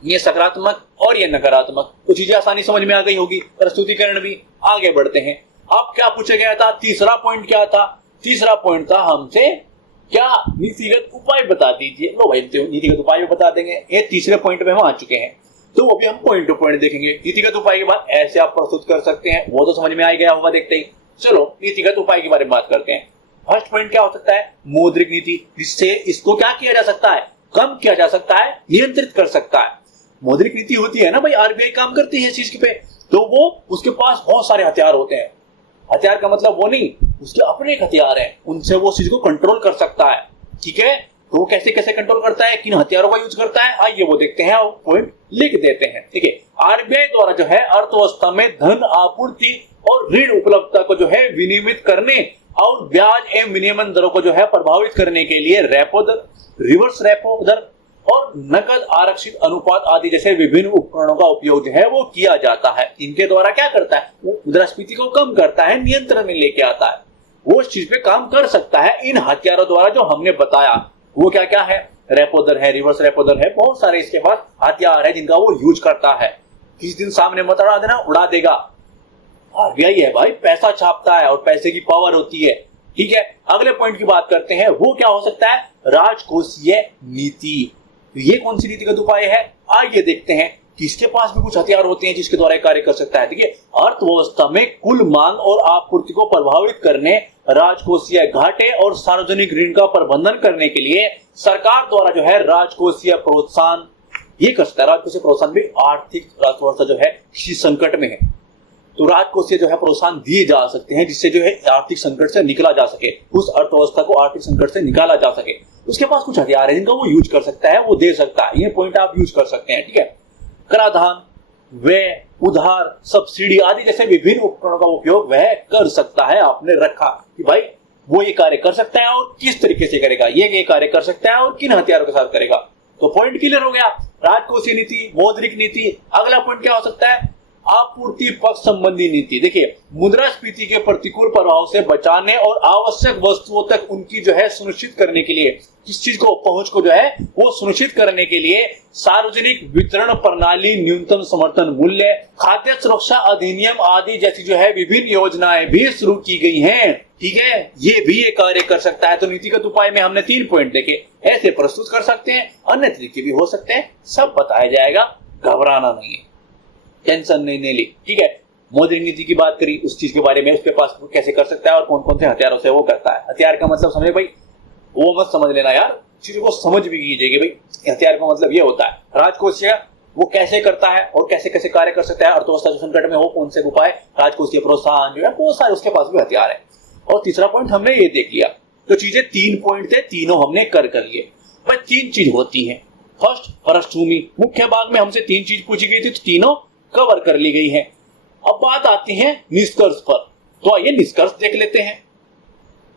ये सकारात्मक और ये नकारात्मक, तो चीजें आसानी समझ में आ गई होगी, प्रस्तुतिकरण भी। आगे बढ़ते हैं। अब क्या पूछा गया था, तीसरा पॉइंट क्या था, तीसरा पॉइंट था हमसे क्या, नीतिगत उपाय बता दीजिए। लो भाई, नीतिगत उपाय बता देंगे, ये तीसरे पॉइंट पे हम आ चुके हैं। तो अभी हम पॉइंट टू पॉइंट देखेंगे। नीतिगत उपाय के बाद ऐसे आप प्रस्तुत कर सकते हैं, वो तो समझ में आ गया होगा देखते ही। चलो नीतिगत उपाय के बारे में बात करते हैं। फर्स्ट पॉइंट क्या हो सकता है, मौद्रिक नीति, जिससे इसको क्या किया जा सकता है, कम किया जा सकता है, नियंत्रित कर सकता है। मौद्रिक नीति होती है ना भाई, आरबीआई काम करती है इस चीज पे, तो वो उसके पास बहुत सारे हथियार होते हैं। हथियार का मतलब वो नहीं, उसके अपने एक हथियार है, उनसे वो चीज को कंट्रोल कर सकता है। ठीक है, तो वो कैसे कैसे कंट्रोल करता है, किन हथियारों का यूज करता है, आइए वो देखते हैं और पॉइंट लिख देते हैं। ठीक है, आरबीआई द्वारा जो है अर्थव्यवस्था में धन आपूर्ति और ऋण उपलब्धता को जो है विनियमित करने और ब्याज एवं विनियमन दरों को जो है प्रभावित करने के लिए रेपो दर, रिवर्स रेपो दर और नकद आरक्षित अनुपात आदि जैसे विभिन्न उपकरणों का उपयोग जो है वो किया जाता है। इनके द्वारा क्या करता है, वो मुद्रास्फीति को कम करता है, नियंत्रण में लेके आता है, वो इस चीज पे काम कर सकता है इन हथियारों द्वारा जो हमने बताया। वो क्या क्या है, रेपो दर है, रिवर्स रेपो दर है, बहुत सारे इसके पास हथियार है जिनका वो यूज करता है। किस दिन सामने मत उड़ा देना, उड़ा देगा। आरबीआई है भाई, पैसा छापता है और पैसे की पावर होती है। ठीक है, अगले पॉइंट की बात करते हैं। वो क्या हो सकता है, राजकोषीय नीति। ये कौन सी नीतिगत उपाय है, आइए देखते हैं। किसके पास भी कुछ हथियार होते हैं जिसके द्वारा कार्य कर सकता है। देखिए, अर्थव्यवस्था में कुल मांग और आपूर्ति को प्रभावित करने, राजकोषीय घाटे और सार्वजनिक ऋण का प्रबंधन करने के लिए सरकार द्वारा जो है राजकोषीय प्रोत्साहन ये कर सकता है। राजकोषीय प्रोत्साहन भी आर्थिक अर्थव्यवस्था जो है किसी संकट में है, तो राजकोषीय जो है प्रोत्साहन दिए जा सकते हैं जिससे जो है आर्थिक संकट से निकला जा सके, उस अर्थव्यवस्था को आर्थिक संकट से निकाला जा सके। उसके पास कुछ हथियार है जिनका वो यूज कर सकता है, वो दे सकता है। ये पॉइंट आप यूज कर सकते हैं। ठीक है, कराधान, व्यय, उधार, सब्सिडी आदि जैसे विभिन्न उपकरणों का उपयोग वह कर सकता है। आपने रखा कि भाई वो ये कार्य कर सकता है और किस तरीके से करेगा, ये कार्य कर सकता है और किन हथियारों के साथ करेगा। तो पॉइंट क्लियर हो गया, राजकोषीय नीति, मौद्रिक नीति। अगला पॉइंट क्या हो सकता है, आपूर्ति पक्ष संबंधी नीति। देखिए, मुद्रास्फीति के प्रतिकूल प्रभाव से बचाने और आवश्यक वस्तुओं तक उनकी जो है सुनिश्चित करने के लिए, किस चीज को, पहुंच को जो है वो सुनिश्चित करने के लिए सार्वजनिक वितरण प्रणाली, न्यूनतम समर्थन मूल्य, खाद्य सुरक्षा अधिनियम आदि जैसी जो है विभिन्न योजनाएं भी शुरू की गई हैं। ठीक है, ये भी एक कार्य कर सकता है। तो नीतिगत उपाय में हमने 3 पॉइंट देखे, ऐसे प्रस्तुत कर सकते हैं, अन्य तरीके भी हो सकते हैं, सब बताया जाएगा, घबराना नहीं है, टेंशन नहीं ली। ठीक है, मौद्रिक नीति की बात करी, उस चीज के बारे में, उसके पास कैसे कर सकता है और कौन कौन से हथियारों से वो करता है। हथियार का मतलब समझे भाई, वो मत समझ लेना यार, चीजों को समझ भी कीजिएगा भाई। हथियार का मतलब ये होता है राजकोषीय, वो कैसे करता है और कैसे कैसे कार्य कर सकता है, अर्थव्यवस्था जो संकट में हो कौन से उपाय, राजकोषीय प्रोत्साहन जो है, बहुत सारे उसके पास भी हथियार है। और तीसरा पॉइंट हमने ये देख लिया। तो चीजें 3 पॉइंट थे, तीनों हमने कर लिए। भाई 3 चीज होती है। फर्स्ट, पृष्ठभूमि, मुख्य भाग में हमसे 3 चीज पूछी गई थी, तो तीनों कवर कर ली गई है। अब बात आती है निष्कर्ष पर, तो आइए निष्कर्ष देख लेते हैं।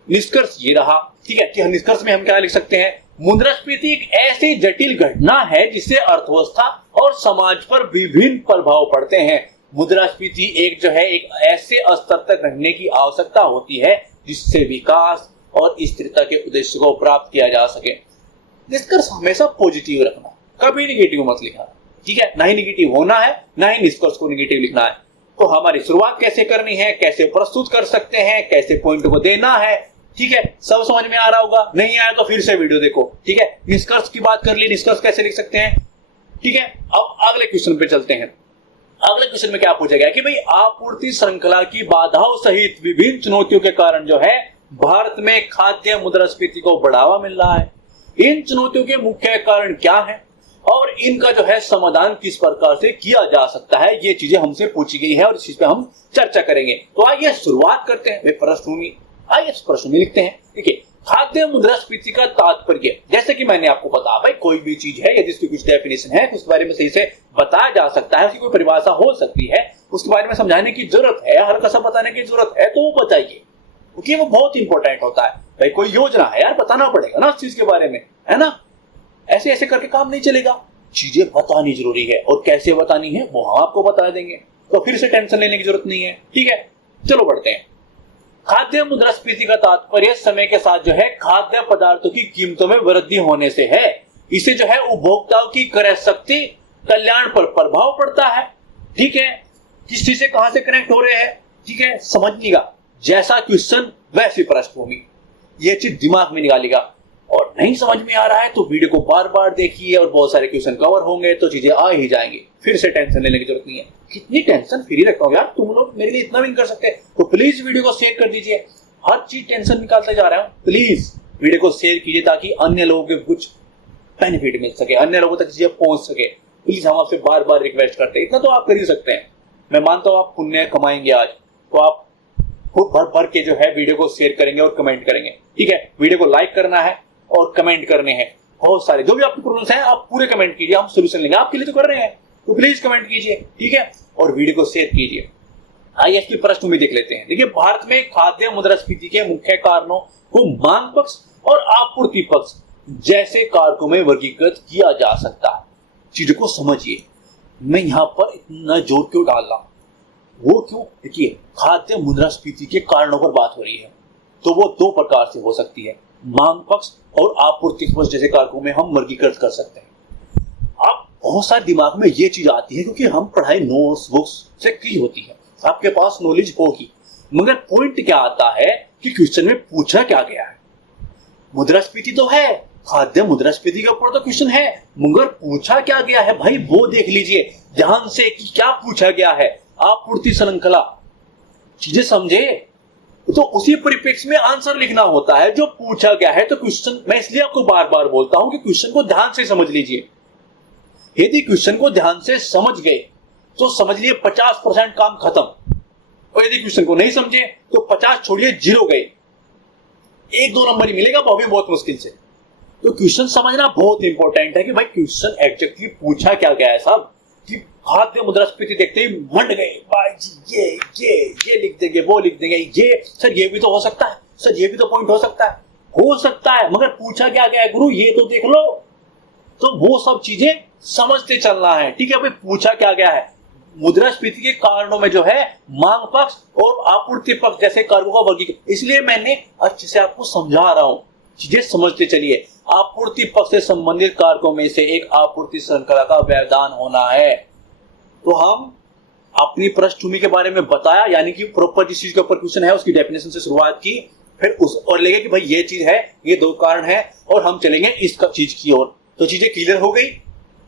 निष्कर्ष ये रहा, ठीक है, कि निष्कर्ष में हम क्या लिख सकते हैं, मुद्रास्फीति एक ऐसी जटिल घटना है जिससे अर्थव्यवस्था और समाज पर विभिन्न प्रभाव पड़ते हैं। मुद्रास्फीति एक जो है एक ऐसे स्तर तक रहने की आवश्यकता होती है जिससे विकास और स्थिरता के उद्देश्य को प्राप्त किया जा सके। निष्कर्ष हमेशा पॉजिटिव रखना, कभी निगेटिव मत लिखना, ठीक है, ना ही निगेटिव होना है ना ही निष्कर्ष को निगेटिव लिखना है। तो हमारी शुरुआत कैसे करनी है, कैसे प्रस्तुत कर सकते हैं, कैसे पॉइंट को देना है, ठीक है, सब समझ में आ रहा होगा। नहीं आया तो फिर से वीडियो देखो, ठीक है। निष्कर्ष की बात कर ली, निष्कर्ष कैसे लिख सकते हैं, ठीक है। अब अगले क्वेश्चन पे चलते हैं। अगले क्वेश्चन में क्या पूछा गया कि भाई आपूर्ति श्रृंखला की बाधाओं सहित विभिन्न चुनौतियों के कारण जो है भारत में खाद्य मुद्रास्फीति को बढ़ावा मिल रहा है। इन चुनौतियों के मुख्य कारण क्या है और इनका जो है समाधान किस प्रकार से किया जा सकता है, ये चीजें हमसे पूछी गई है और इस चीज पे हम चर्चा करेंगे। तो आइए शुरुआत करते हैं। वे पृष्ठभूमि, आइए इस प्रश्न में लिखते हैं। देखिए, खाद्य मुद्रास्फीति का तात्पर्य, जैसे कि मैंने आपको बताया, भाई कोई भी चीज है यदि इसकी कुछ डेफिनेशन है, उसके बारे में सही से बताया जा सकता है, उसकी कोई परिभाषा हो सकती है, उसके बारे में समझाने की जरूरत है, हर कसम बताने की जरूरत है, तो वो बताइए, क्योंकि वो बहुत इंपॉर्टेंट होता है। भाई कोई योजना है यार, बताना पड़ेगा ना उस चीज के बारे में, है ना। ऐसे ऐसे करके काम नहीं चलेगा, चीजें बतानी जरूरी है और कैसे बतानी है वो हम आपको बता देंगे, तो फिर से टेंशन लेने की जरूरत नहीं है, ठीक है। चलो बढ़ते हैं। खाद्य मुद्रास्फीति का तात्पर्य समय के साथ जो है खाद्य पदार्थों की कीमतों में वृद्धि होने से है। इसे जो है उपभोक्ताओं की क्रय शक्ति, कल्याण पर प्रभाव पड़ता है, ठीक है। किस चीज से कहां से कनेक्ट हो रहे हैं, ठीक है, समझिएगा। जैसा क्वेश्चन वैसी पृष्ठभूमि, ये चीज दिमाग में निकालिएगा। और नहीं समझ में आ रहा है तो वीडियो को बार बार देखिए और बहुत सारे क्वेश्चन कवर होंगे तो चीजें आ ही जाएंगी, फिर से टेंशन लेने की जरूरत नहीं है। कितनी टेंशन फ्री रखता हूँ यार, तुम लोग मेरे लिए इतना भी नहीं कर सकते, तो प्लीज वीडियो को शेयर कर दीजिए। हर चीज टेंशन निकालते जा रहा हूँ, प्लीज वीडियो को शेयर कीजिए ताकि अन्य लोगों के कुछ बेनिफिट मिल सके, अन्य लोगों तक चीजें पहुंच सके। प्लीज हम आपसे बार बार रिक्वेस्ट करते हैं, इतना तो आप कर ही सकते हैं। मैं मानता हूँ आप पुण्य कमाएंगे आज, तो आप खूब भर भर के जो है वीडियो को शेयर करेंगे और कमेंट करेंगे, ठीक है। वीडियो को लाइक करना है और कमेंट करने हैं, बहुत सारे जो भी आपके प्रॉब्लम्स हैं आप पूरे कमेंट कीजिए, हम सोल्यूशन लेंगे, आपके लिए तो कर रहे हैं, तो प्लीज कमेंट कीजिए, ठीक है, और वीडियो को शेयर कीजिए। आइए इसकी पृष्ठभूमि देख लेते हैं। देखिए, भारत में खाद्य मुद्रास्फीति के मुख्य कारणों को मांग पक्ष और आपूर्ति पक्ष जैसे कारकों में वर्गीकृत किया जा सकता है। चीजों को समझिए, मैं यहाँ पर इतना जोर क्यों डाल रहा हूं, वो क्यों, देखिए खाद्य मुद्रास्फीति के कारणों पर बात हो रही है, तो वो दो प्रकार से हो सकती है, मांग पक्ष और आपूर्ति पक्ष जैसे कारकों में हम वर्गीकृत कर सकते हैं। आप बहुत सारे दिमाग में ये चीज आती है क्योंकि हम पढ़ाई नोट्स बुक्स से की होती है, आपके पास नॉलेज होगी, मगर पॉइंट क्या आता है कि क्वेश्चन में पूछा क्या गया है। मुद्रास्फीति तो है, खाद्य मुद्रास्फीति के ऊपर तो क्वेश्चन है, मगर पूछा क्या गया है भाई वो देख लीजिए ध्यान से कि क्या पूछा गया है। आपूर्ति श्रृंखला, चीजें समझे, तो उसी परिप्रेक्ष्य में आंसर लिखना होता है जो पूछा गया है। तो क्वेश्चन, मैं इसलिए आपको बार बार बोलता हूं कि क्वेश्चन को ध्यान से समझ लीजिए। यदि क्वेश्चन को ध्यान से समझ गए तो समझ लिए 50% काम खत्म, और यदि क्वेश्चन को नहीं समझे तो 50 छोड़िए 0 गए, 1-2 नंबर ही मिलेगा, वो भी बहुत मुश्किल से। तो क्वेश्चन समझना बहुत इंपॉर्टेंट है कि भाई क्वेश्चन एग्जैक्टली पूछा क्या गया है साहब। कि खाद्य मुद्रास्फीति देखते ही मंड गए, भाई जी ये लिख देंगे, वो लिख देंगे, ये सर ये भी तो हो सकता है, सर ये भी तो पॉइंट हो सकता है, मगर पूछा क्या गया है गुरु ये तो देख लो। तो वो सब चीजें समझते चलना है, ठीक है। भाई पूछा क्या गया है, मुद्रास्फीति के कारणों में जो है मांग पक्ष और आपूर्ति पक्ष जैसे कारकों का वर्गीकरण, इसलिए मैंने अच्छे से आपको समझा रहा हूं, चीजें समझते चलिए। आपूर्ति पक्ष से संबंधित कारकों में से एक आपूर्ति श्रृंखला का व्यवधान होना है। तो हम अपनी पृष्ठभूमि के बारे में बताया, यानी कि प्रॉपर जिस चीज के ऊपर क्वेश्चन है उसकी डेफिनेशन से शुरुआत की, फिर उस और लेंगे कि भाई ये चीज है, ये 2 कारण है, और हम चलेंगे इस चीज की ओर। तो चीजें क्लियर हो गई,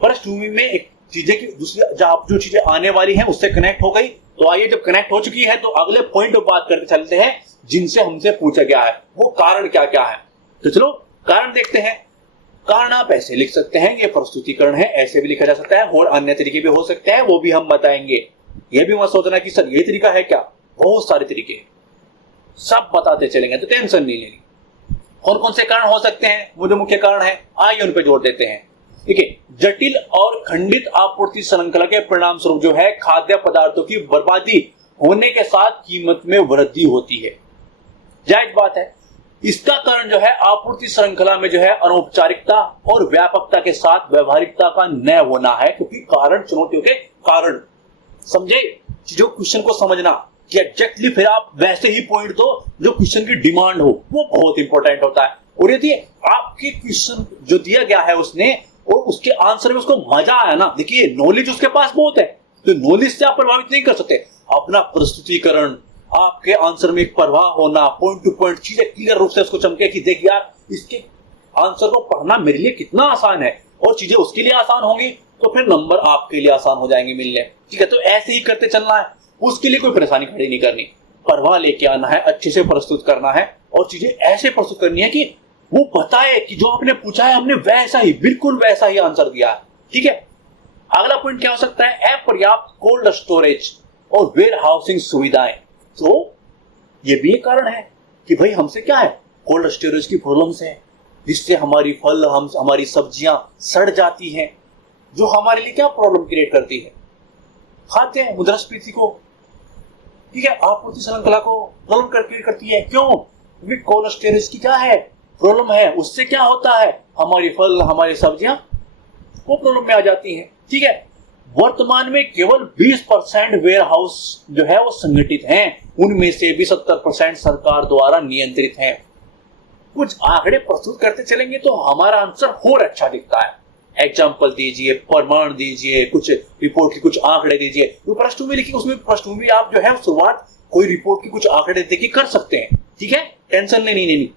पृष्ठभूमि में एक चीजें की दूसरी जो चीजें आने वाली हैं उससे कनेक्ट हो गई। तो आइए, जब कनेक्ट हो चुकी है तो अगले पॉइंट पर बात करके चलते हैं जिनसे हमसे पूछा गया है, वो कारण क्या क्या है। तो चलो कारण देखते हैं। कारण आप ऐसे लिख सकते हैं, ये प्रस्तुतिकरण है, ऐसे भी लिखा जा सकता है, और अन्य तरीके भी हो सकते हैं, वो भी हम बताएंगे। ये भी मत सोचना कि सर ये तरीका है क्या, बहुत सारे तरीके हैं, सब बताते चलेंगे, तो टेंशन नहीं लेनी। कौन कौन से कारण हो सकते हैं, वो जो मुख्य कारण है, आइए उन पर जोड़ देते हैं। देखिए, जटिल और खंडित आपूर्ति श्रृंखला के परिणाम स्वरूप जो है खाद्य पदार्थों की बर्बादी होने के साथ कीमत में वृद्धि होती है। जायज बात है। इसका कारण जो है आपूर्ति श्रृंखला में जो है अनौपचारिकता और व्यापकता के साथ व्यवहारिकता का न होना है, क्योंकि कारण चुनौतियों के कारण। समझे जो क्वेश्चन को समझना कि एग्जैक्टली फिर आप वैसे ही पॉइंट दो जो क्वेश्चन की डिमांड हो, वो बहुत इंपॉर्टेंट होता है। और यदि आपके क्वेश्चन जो दिया गया है उसने और उसके आंसर में उसको मजा आया ना, देखिए नॉलेज उसके पास बहुत है, तो नॉलेज से आप प्रभावित नहीं कर सकते। अपना प्रस्तुतिकरण, आपके आंसर में एक प्रवाह होना, पॉइंट टू पॉइंट चीजें क्लियर रूप से उसको चमके कि देख यार इसके आंसर को पढ़ना मेरे लिए कितना आसान है, और चीजें उसके लिए आसान होंगी तो फिर नंबर आपके लिए आसान हो जाएंगे मिलने। ठीक है, तो ऐसे ही करते चलना है, उसके लिए कोई परेशानी खड़ी नहीं करनी। परवाह लेके आना है, अच्छे से प्रस्तुत करना है और चीजें ऐसे प्रस्तुत करनी है कि वो बताए कि जो आपने पूछा है हमने वैसा ही, बिल्कुल वैसा ही आंसर दिया है। ठीक है, अगला पॉइंट क्या हो सकता है? अपर्याप्त कोल्ड स्टोरेज और वेयर हाउसिंग सुविधाएं। तो ये भी एक कारण है कि भाई हमसे क्या है, कोल्ड स्टोरेज की प्रॉब्लम्स है, जिससे हमारी फल हमारी सब्जियां सड़ जाती हैं, जो हमारे लिए क्या प्रॉब्लम क्रिएट करती है, खाते हैं मुद्रास्फीति को। ठीक है, आपूर्ति श्रृंखला को प्रॉब्लम क्रिएट करती है। क्यों? क्योंकि कोल्ड स्टोरेज की क्या है प्रॉब्लम है, उससे क्या होता है हमारी फल हमारी सब्जियां वो प्रॉब्लम में आ जाती हैं। ठीक है, वर्तमान में केवल 20% वेयर हाउस जो है वो संगठित हैं, उनमें से भी 70% सरकार द्वारा नियंत्रित हैं। कुछ आंकड़े प्रस्तुत करते चलेंगे तो हमारा आंसर और अच्छा दिखता है। एग्जाम्पल दीजिए, प्रमाण दीजिए, कुछ रिपोर्ट के कुछ आंकड़े दीजिए। तो पृष्ठभूमि लिखिए, उसमें पृष्ठभूमि आप जो है शुरुआत कोई रिपोर्ट की कुछ आंकड़े देके कर सकते हैं। ठीक है, टेंशन नहीं।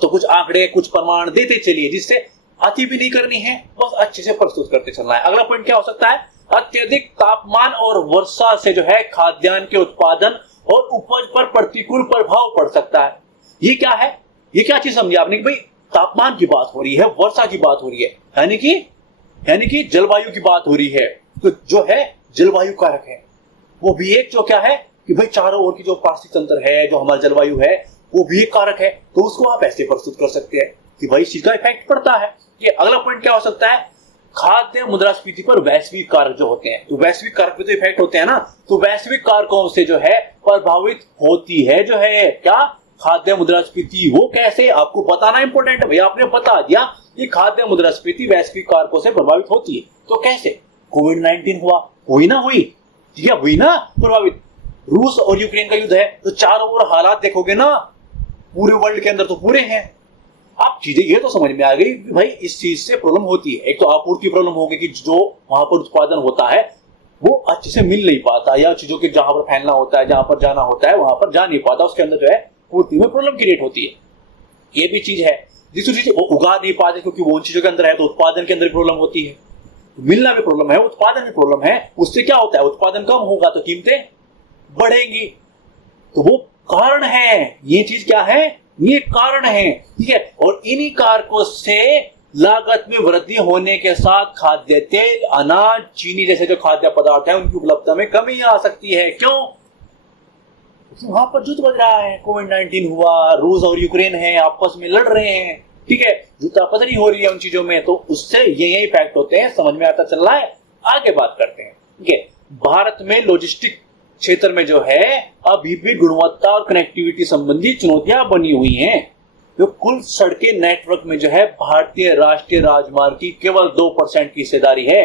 तो कुछ आंकड़े कुछ प्रमाण देते चलिए, जिससे अति भी नहीं करनी है, बस अच्छे से प्रस्तुत करते चलना है। अगला पॉइंट क्या हो सकता है? अत्यधिक तापमान और वर्षा से जो है खाद्यान्न के उत्पादन और उपज पर प्रतिकूल प्रभाव पड़ सकता है। ये क्या है? ये क्या चीज समझी आपने कि भाई तापमान की बात हो रही है, वर्षा की बात हो रही है, यानी कि जलवायु की बात हो रही है। तो जो है जलवायु कारक है, वो भी एक जो क्या है कि भाई चारों ओर की जो पारिस्थितिक तंत्र है, जो हमारा जलवायु है, वो भी एक कारक है। तो उसको आप ऐसे प्रस्तुत कर सकते हैं कि भाई इसका इफेक्ट पड़ता है। ये अगला पॉइंट क्या हो सकता है? खाद्य मुद्रास्फीति पर वैश्विक कारक जो होते हैं, तो वैश्विक कारक पे तो इफेक्ट होते हैं ना, तो वैश्विक कारकों से जो है प्रभावित होती है जो है क्या खाद्य मुद्रास्फीति। वो कैसे आपको बताना इंपॉर्टेंट है। भैया आपने बता दिया कि खाद्य मुद्रास्फीति वैश्विक कारकों से प्रभावित होती है, तो कैसे? कोविड-19 हुई ना प्रभावित। रूस और यूक्रेन का युद्ध है, तो चारों ओर हालात देखोगे ना, पूरे वर्ल्ड के अंदर तो पूरे हैं। अब चीजें ये तो समझ में आ गई भाई इस चीज से प्रॉब्लम होती है। एक तो आपूर्ति प्रॉब्लम होगी कि जो वहां पर उत्पादन होता है वो अच्छे से मिल नहीं पाता, या चीजों के जहां पर फैलना होता है, जहां पर जाना होता है वहां पर जा नहीं पाता, उसके अंदर जो है पूर्ति में प्रॉब्लम क्रिएट होती है। ये भी चीज है। दूसरी चीज वो उगा नहीं पाते क्योंकि वो उन चीजों के अंदर है, तो उत्पादन के अंदर प्रॉब्लम होती है। मिलना भी प्रॉब्लम है, उत्पादन भी प्रॉब्लम है। उससे क्या होता है? उत्पादन कम होगा तो कीमतें बढ़ेंगी। तो वो कारण है, ये चीज क्या है? ये कारण है। ठीक है, और इन्हीं कारकों से लागत में वृद्धि होने के साथ खाद्य तेल, अनाज, चीनी जैसे जो खाद्य पदार्थ है उनकी उपलब्धता में कमी आ सकती है। क्यों? क्योंकि वहां पर युद्ध बढ़ रहा है, कोविड-19 हुआ, रूस और यूक्रेन है आपस में लड़ रहे हैं। ठीक है, जूतापतनी हो रही है उन चीजों में, तो उससे ये इफेक्ट होते हैं। समझ में आता चल रहा है? आगे बात करते हैं। ठीक है, भारत में लॉजिस्टिक क्षेत्र में जो है अभी भी गुणवत्ता और कनेक्टिविटी संबंधी चुनौतियां बनी हुई हैं। जो कुल सड़कें नेटवर्क में जो है भारतीय राष्ट्रीय राजमार्ग की केवल 2% की हिस्सेदारी है।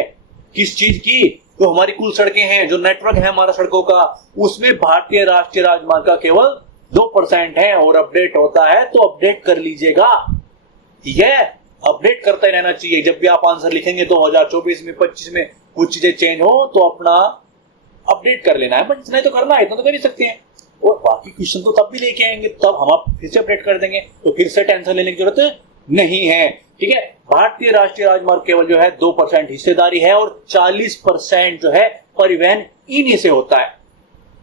किस चीज की? जो हमारी कुल सड़कें हैं, जो नेटवर्क है हमारा सड़कों का, उसमें भारतीय राष्ट्रीय राजमार्ग का केवल 2% है। और अपडेट होता है तो अपडेट कर लीजिएगा। ठीक है, अपडेट करते रहना चाहिए। जब भी आप आंसर लिखेंगे 2024 में 25 में कुछ चीजें चेंज हो तो अपना अपडेट कर लेना है, बस इतना ही तो करना है, इतना तो कर ही सकते हैं। और बाकी क्वेश्चन तो तब भी लेके आएंगे, तब हम आप फिर से अपडेट कर देंगे, तो फिर से टेंशन लेने की जरूरत नहीं है। ठीक है, भारतीय राष्ट्रीय राजमार्ग केवल जो है 2% हिस्सेदारी है और 40% जो है परिवहन इन्हीं से होता है।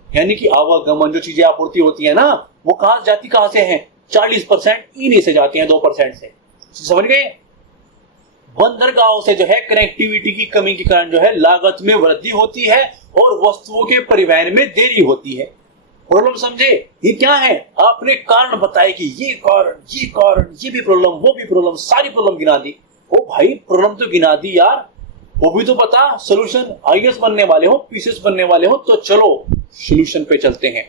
यानी कि आवागमन जो चीजें आपूर्ति होती है ना, वो कहां जाती कहां से है? 40% इन्हीं से जाती है, 2% से। समझ गए? बंदरगाहों से जो है कनेक्टिविटी की कमी के कारण जो है लागत में वृद्धि होती है और वस्तुओं के परिवहन में देरी होती है। प्रॉब्लम समझे? ये क्या है? आपने कारण बताए कि ये कारण, ये भी प्रॉब्लम, वो भी प्रॉब्लम, सारी प्रॉब्लम गिना दी। ओ भाई प्रॉब्लम तो गिना दी यार, वो भी तो बता, सोल्यूशन आईएएस बनने वाले हो, पीसीएस बनने वाले हो, तो चलो सोल्यूशन पे चलते हैं।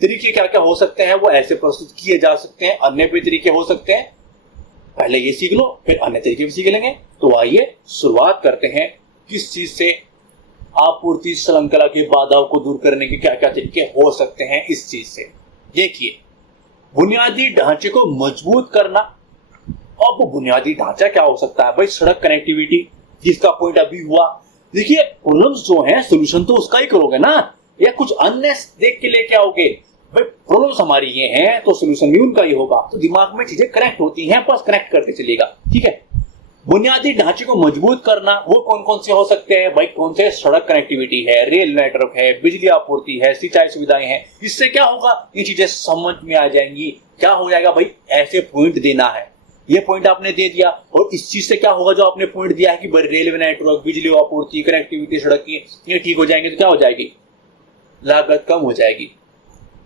तरीके क्या क्या हो सकते हैं वो ऐसे प्रस्तुत किए जा सकते हैं, अन्य भी तरीके हो सकते हैं। पहले ये सीख लो, फिर अन्य तरीके भी सीख लेंगे। तो आइए शुरुआत करते हैं किस चीज से, आपूर्ति श्रृंखला की बाधाओं को दूर करने के क्या क्या तरीके हो सकते हैं इस चीज से। देखिए, बुनियादी ढांचे को मजबूत करना। अब वो बुनियादी ढांचा क्या हो सकता है भाई? सड़क कनेक्टिविटी, जिसका पॉइंट अभी हुआ। देखिए, प्रॉब्लम्स जो हैं सोल्यूशन तो उसका ही करोगे ना, या कुछ अन्य देख के लेके आओगे? भाई प्रॉब्लम्स हमारी ये हैं तो सोल्यूशन भी उनका ही होगा। तो दिमाग में चीजें कनेक्ट होती हैं, बस कनेक्ट करते चलिएगा, ठीक है। बुनियादी ढांचे को मजबूत करना, वो कौन कौन से हो सकते हैं भाई? कौन से? सड़क कनेक्टिविटी है, रेल नेटवर्क है, बिजली आपूर्ति है, सिंचाई सुविधाएं हैं। इससे क्या होगा? ये चीजें समझ में आ जाएंगी। क्या हो जाएगा भाई? ऐसे पॉइंट देना है, ये पॉइंट आपने दे दिया, और इस चीज से क्या होगा जो आपने पॉइंट दिया है कि भाई रेलवे नेटवर्क, बिजली आपूर्ति, कनेक्टिविटी सड़क की, ये ठीक हो जाएंगे तो क्या हो जाएगी? लागत कम हो जाएगी,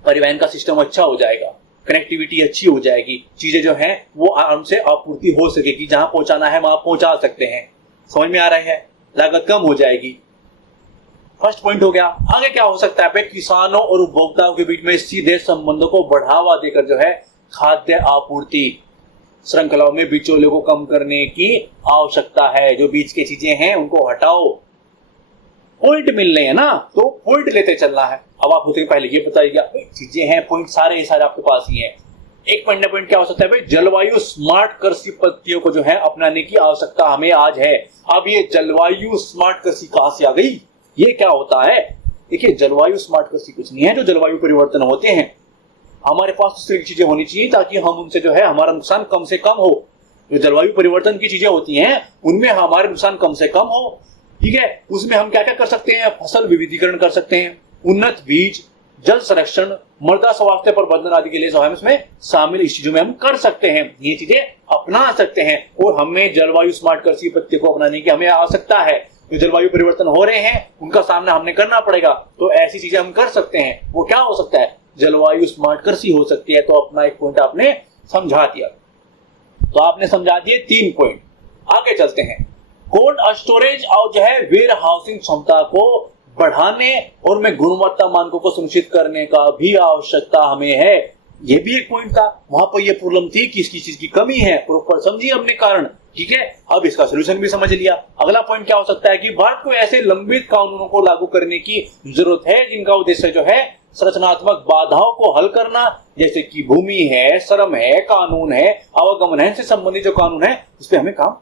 परिवहन का सिस्टम अच्छा हो जाएगा, कनेक्टिविटी अच्छी हो जाएगी, चीजें जो हैं वो आराम से आपूर्ति हो सकेगी, जहां पहुंचाना है वहां पहुंचा सकते हैं। समझ में आ रहा है? लागत कम हो जाएगी। फर्स्ट पॉइंट हो गया। आगे क्या हो सकता है भाई? किसानों और उपभोक्ताओं के बीच में सीधे संबंधों को बढ़ावा देकर जो है खाद्य आपूर्ति श्रृंखलाओं में बिचौलियों को कम करने की आवश्यकता है। जो बीच की चीजें हैं उनको हटाओ। पॉइंट मिल रहे हैं ना, तो पॉइंट लेते चलना है। अब आप मुझे पहले ये बताइएगा, चीजें हैं, पॉइंट सारे आपके पास ही हैं। एक पॉइंट क्या हो सकता है भाई? जलवायु स्मार्ट कृषि पद्धतियों को जो है अपनाने की आवश्यकता हमें आज है। अब ये जलवायु स्मार्ट कृषि कहां से आ गई? ये क्या होता है? देखिए, जलवायु स्मार्ट कृषि कुछ नहीं है जो जलवायु परिवर्तन होते हैं। हमारे पास उस तरह की चीजें होनी चाहिए ताकि हम उनसे जो है हमारा नुकसान कम से कम हो। जो जलवायु परिवर्तन की चीजें होती हैं उनमें हमारे नुकसान कम से कम हो, ठीक है। उसमें हम क्या क्या कर सकते हैं? फसल विविधीकरण कर सकते हैं, उन्नत बीज, जल संरक्षण, मृदा स्वास्थ्य प्रबंधन आदि के लिए जो है इसमें शामिल इस चीजों में हम कर सकते हैं, ये चीजें अपना सकते हैं। और हमें जलवायु स्मार्ट कृषि पद्धति को अपनाने की हमें आवश्यकता है। जो जलवायु परिवर्तन हो रहे हैं उनका सामना हमने करना पड़ेगा, तो ऐसी चीजें हम कर सकते हैं। वो क्या हो सकता है? जलवायु स्मार्ट कृषि हो सकती है। तो अपना एक पॉइंट आपने समझा दिया। तो आपने समझा दिए 3 पॉइंट। आगे चलते हैं। कोल्ड स्टोरेज और जो है वेयर हाउसिंग क्षमता को बढ़ाने और में गुणवत्ता मानकों को सुनिश्चित करने का भी आवश्यकता हमें है। ये भी एक पॉइंट था। वहां पर ये प्रॉब्लम थी कि इसकी चीज की कमी है, प्रॉपर समझिए हमने कारण, ठीक है। अब इसका सोल्यूशन भी समझ लिया। अगला पॉइंट क्या हो सकता है कि भारत को ऐसे लंबित कानूनों को लागू करने की जरूरत है जिनका उद्देश्य जो है संरचनात्मक बाधाओं को हल करना, जैसे कि भूमि है, श्रम है, कानून है, आवागमन है, से संबंधित जो कानून है उस पर हमें काम,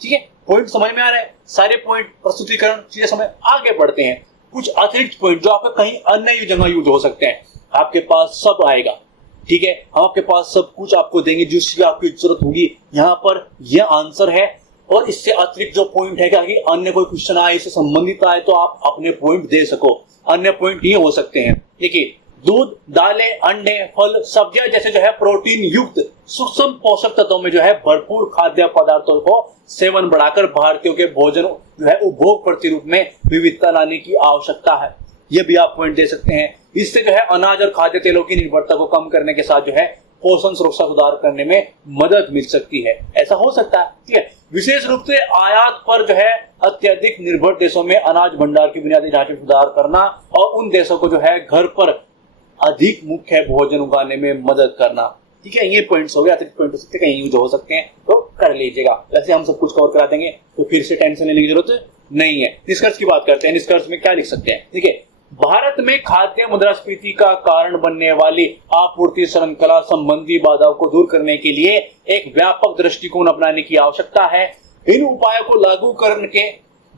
ठीक है। पॉइंट समझ में आ रहा है? सारे पॉइंट प्रस्तुतिकरण चीजें समझ। आगे बढ़ते हैं। कुछ अतिरिक्त पॉइंट जो आपके कहीं अन्य जगह यूज हो सकते हैं। आपके पास सब आएगा, ठीक है। हम आपके पास सब कुछ आपको देंगे जिसकी आपकी जरूरत होगी। यहाँ पर यह आंसर है, और इससे अतिरिक्त जो पॉइंट है क्या कि अन्य कोई क्वेश्चन आए, इससे संबंधित आए तो आप अपने पॉइंट दे सको। अन्य पॉइंट ये हो सकते हैं, देखिए, दूध, दालें, अंडे, फल, सब्जियां जैसे जो है प्रोटीन युक्त सूक्ष्म पोषक तत्वों में जो है भरपूर खाद्य पदार्थों को सेवन बढ़ाकर भारतीयों के भोजन जो है उपभोग प्रतिरूप में विविधता लाने की आवश्यकता है। ये भी आप पॉइंट दे सकते हैं। इससे जो है अनाज और खाद्य तेलों की निर्भरता को कम करने के साथ जो है पोषण सुरक्षा सुधार करने में मदद मिल सकती है। ऐसा हो सकता है, ठीक है। विशेष रूप से आयात पर जो है अत्यधिक निर्भर देशों में अनाज भंडार की बुनियादी ढांचे सुधार करना और उन देशों को जो है घर पर अधिक मुख्य भोजन उगाने में मदद करना, ठीक है। ये पॉइंट्स हो गए। अतिरिक्त पॉइंट हो सकते हैं, कहीं यूज हो सकते हैं, तो कर लीजिएगा। वैसे हम सब कुछ कवर करा देंगे, तो फिर से टेंशन लेने की जरूरत नहीं है। निष्कर्ष की बात करते हैं। निष्कर्ष में क्या लिख सकते हैं? देखिए, भारत में खाद्य मुद्रास्फीति का कारण बनने वाली आपूर्ति श्रृंखला संबंधी बाधाओं को दूर करने के लिए एक व्यापक दृष्टिकोण अपनाने की आवश्यकता है। इन उपायों को लागू करके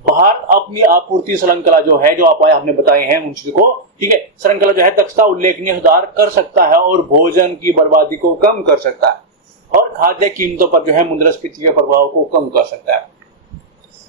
भारत अपनी आपूर्ति श्रृंखला जो है, जो उपाय हमने बताए हैं उन चीजों को, ठीक है, श्रृंखला जो है दक्षता उल्लेखनीय सुधार कर सकता है और भोजन की बर्बादी को कम कर सकता है और खाद्य कीमतों पर जो है मुद्रास्फीति के प्रभाव को कम कर सकता है।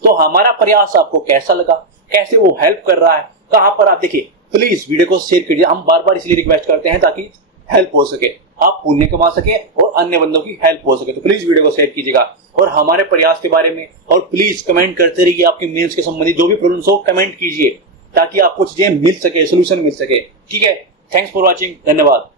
तो हमारा प्रयास आपको कैसा लगा, कैसे वो हेल्प कर रहा है, कहां पर आप देखिए, प्लीज वीडियो को शेयर कीजिए। हम बार बार इसलिए रिक्वेस्ट करते हैं ताकि हेल्प हो सके, आप पुण्य कमा सके और अन्य बंदों की हेल्प हो सके। तो प्लीज वीडियो को शेयर कीजिएगा और हमारे प्रयास के बारे में, और प्लीज कमेंट करते रहिए। आपके मेंस के संबंधित जो भी प्रॉब्लम्स हो कमेंट कीजिए ताकि आपको चीजें मिल सके, सोल्यूशन मिल सके, ठीक है। थैंक्स फॉर वॉचिंग, धन्यवाद।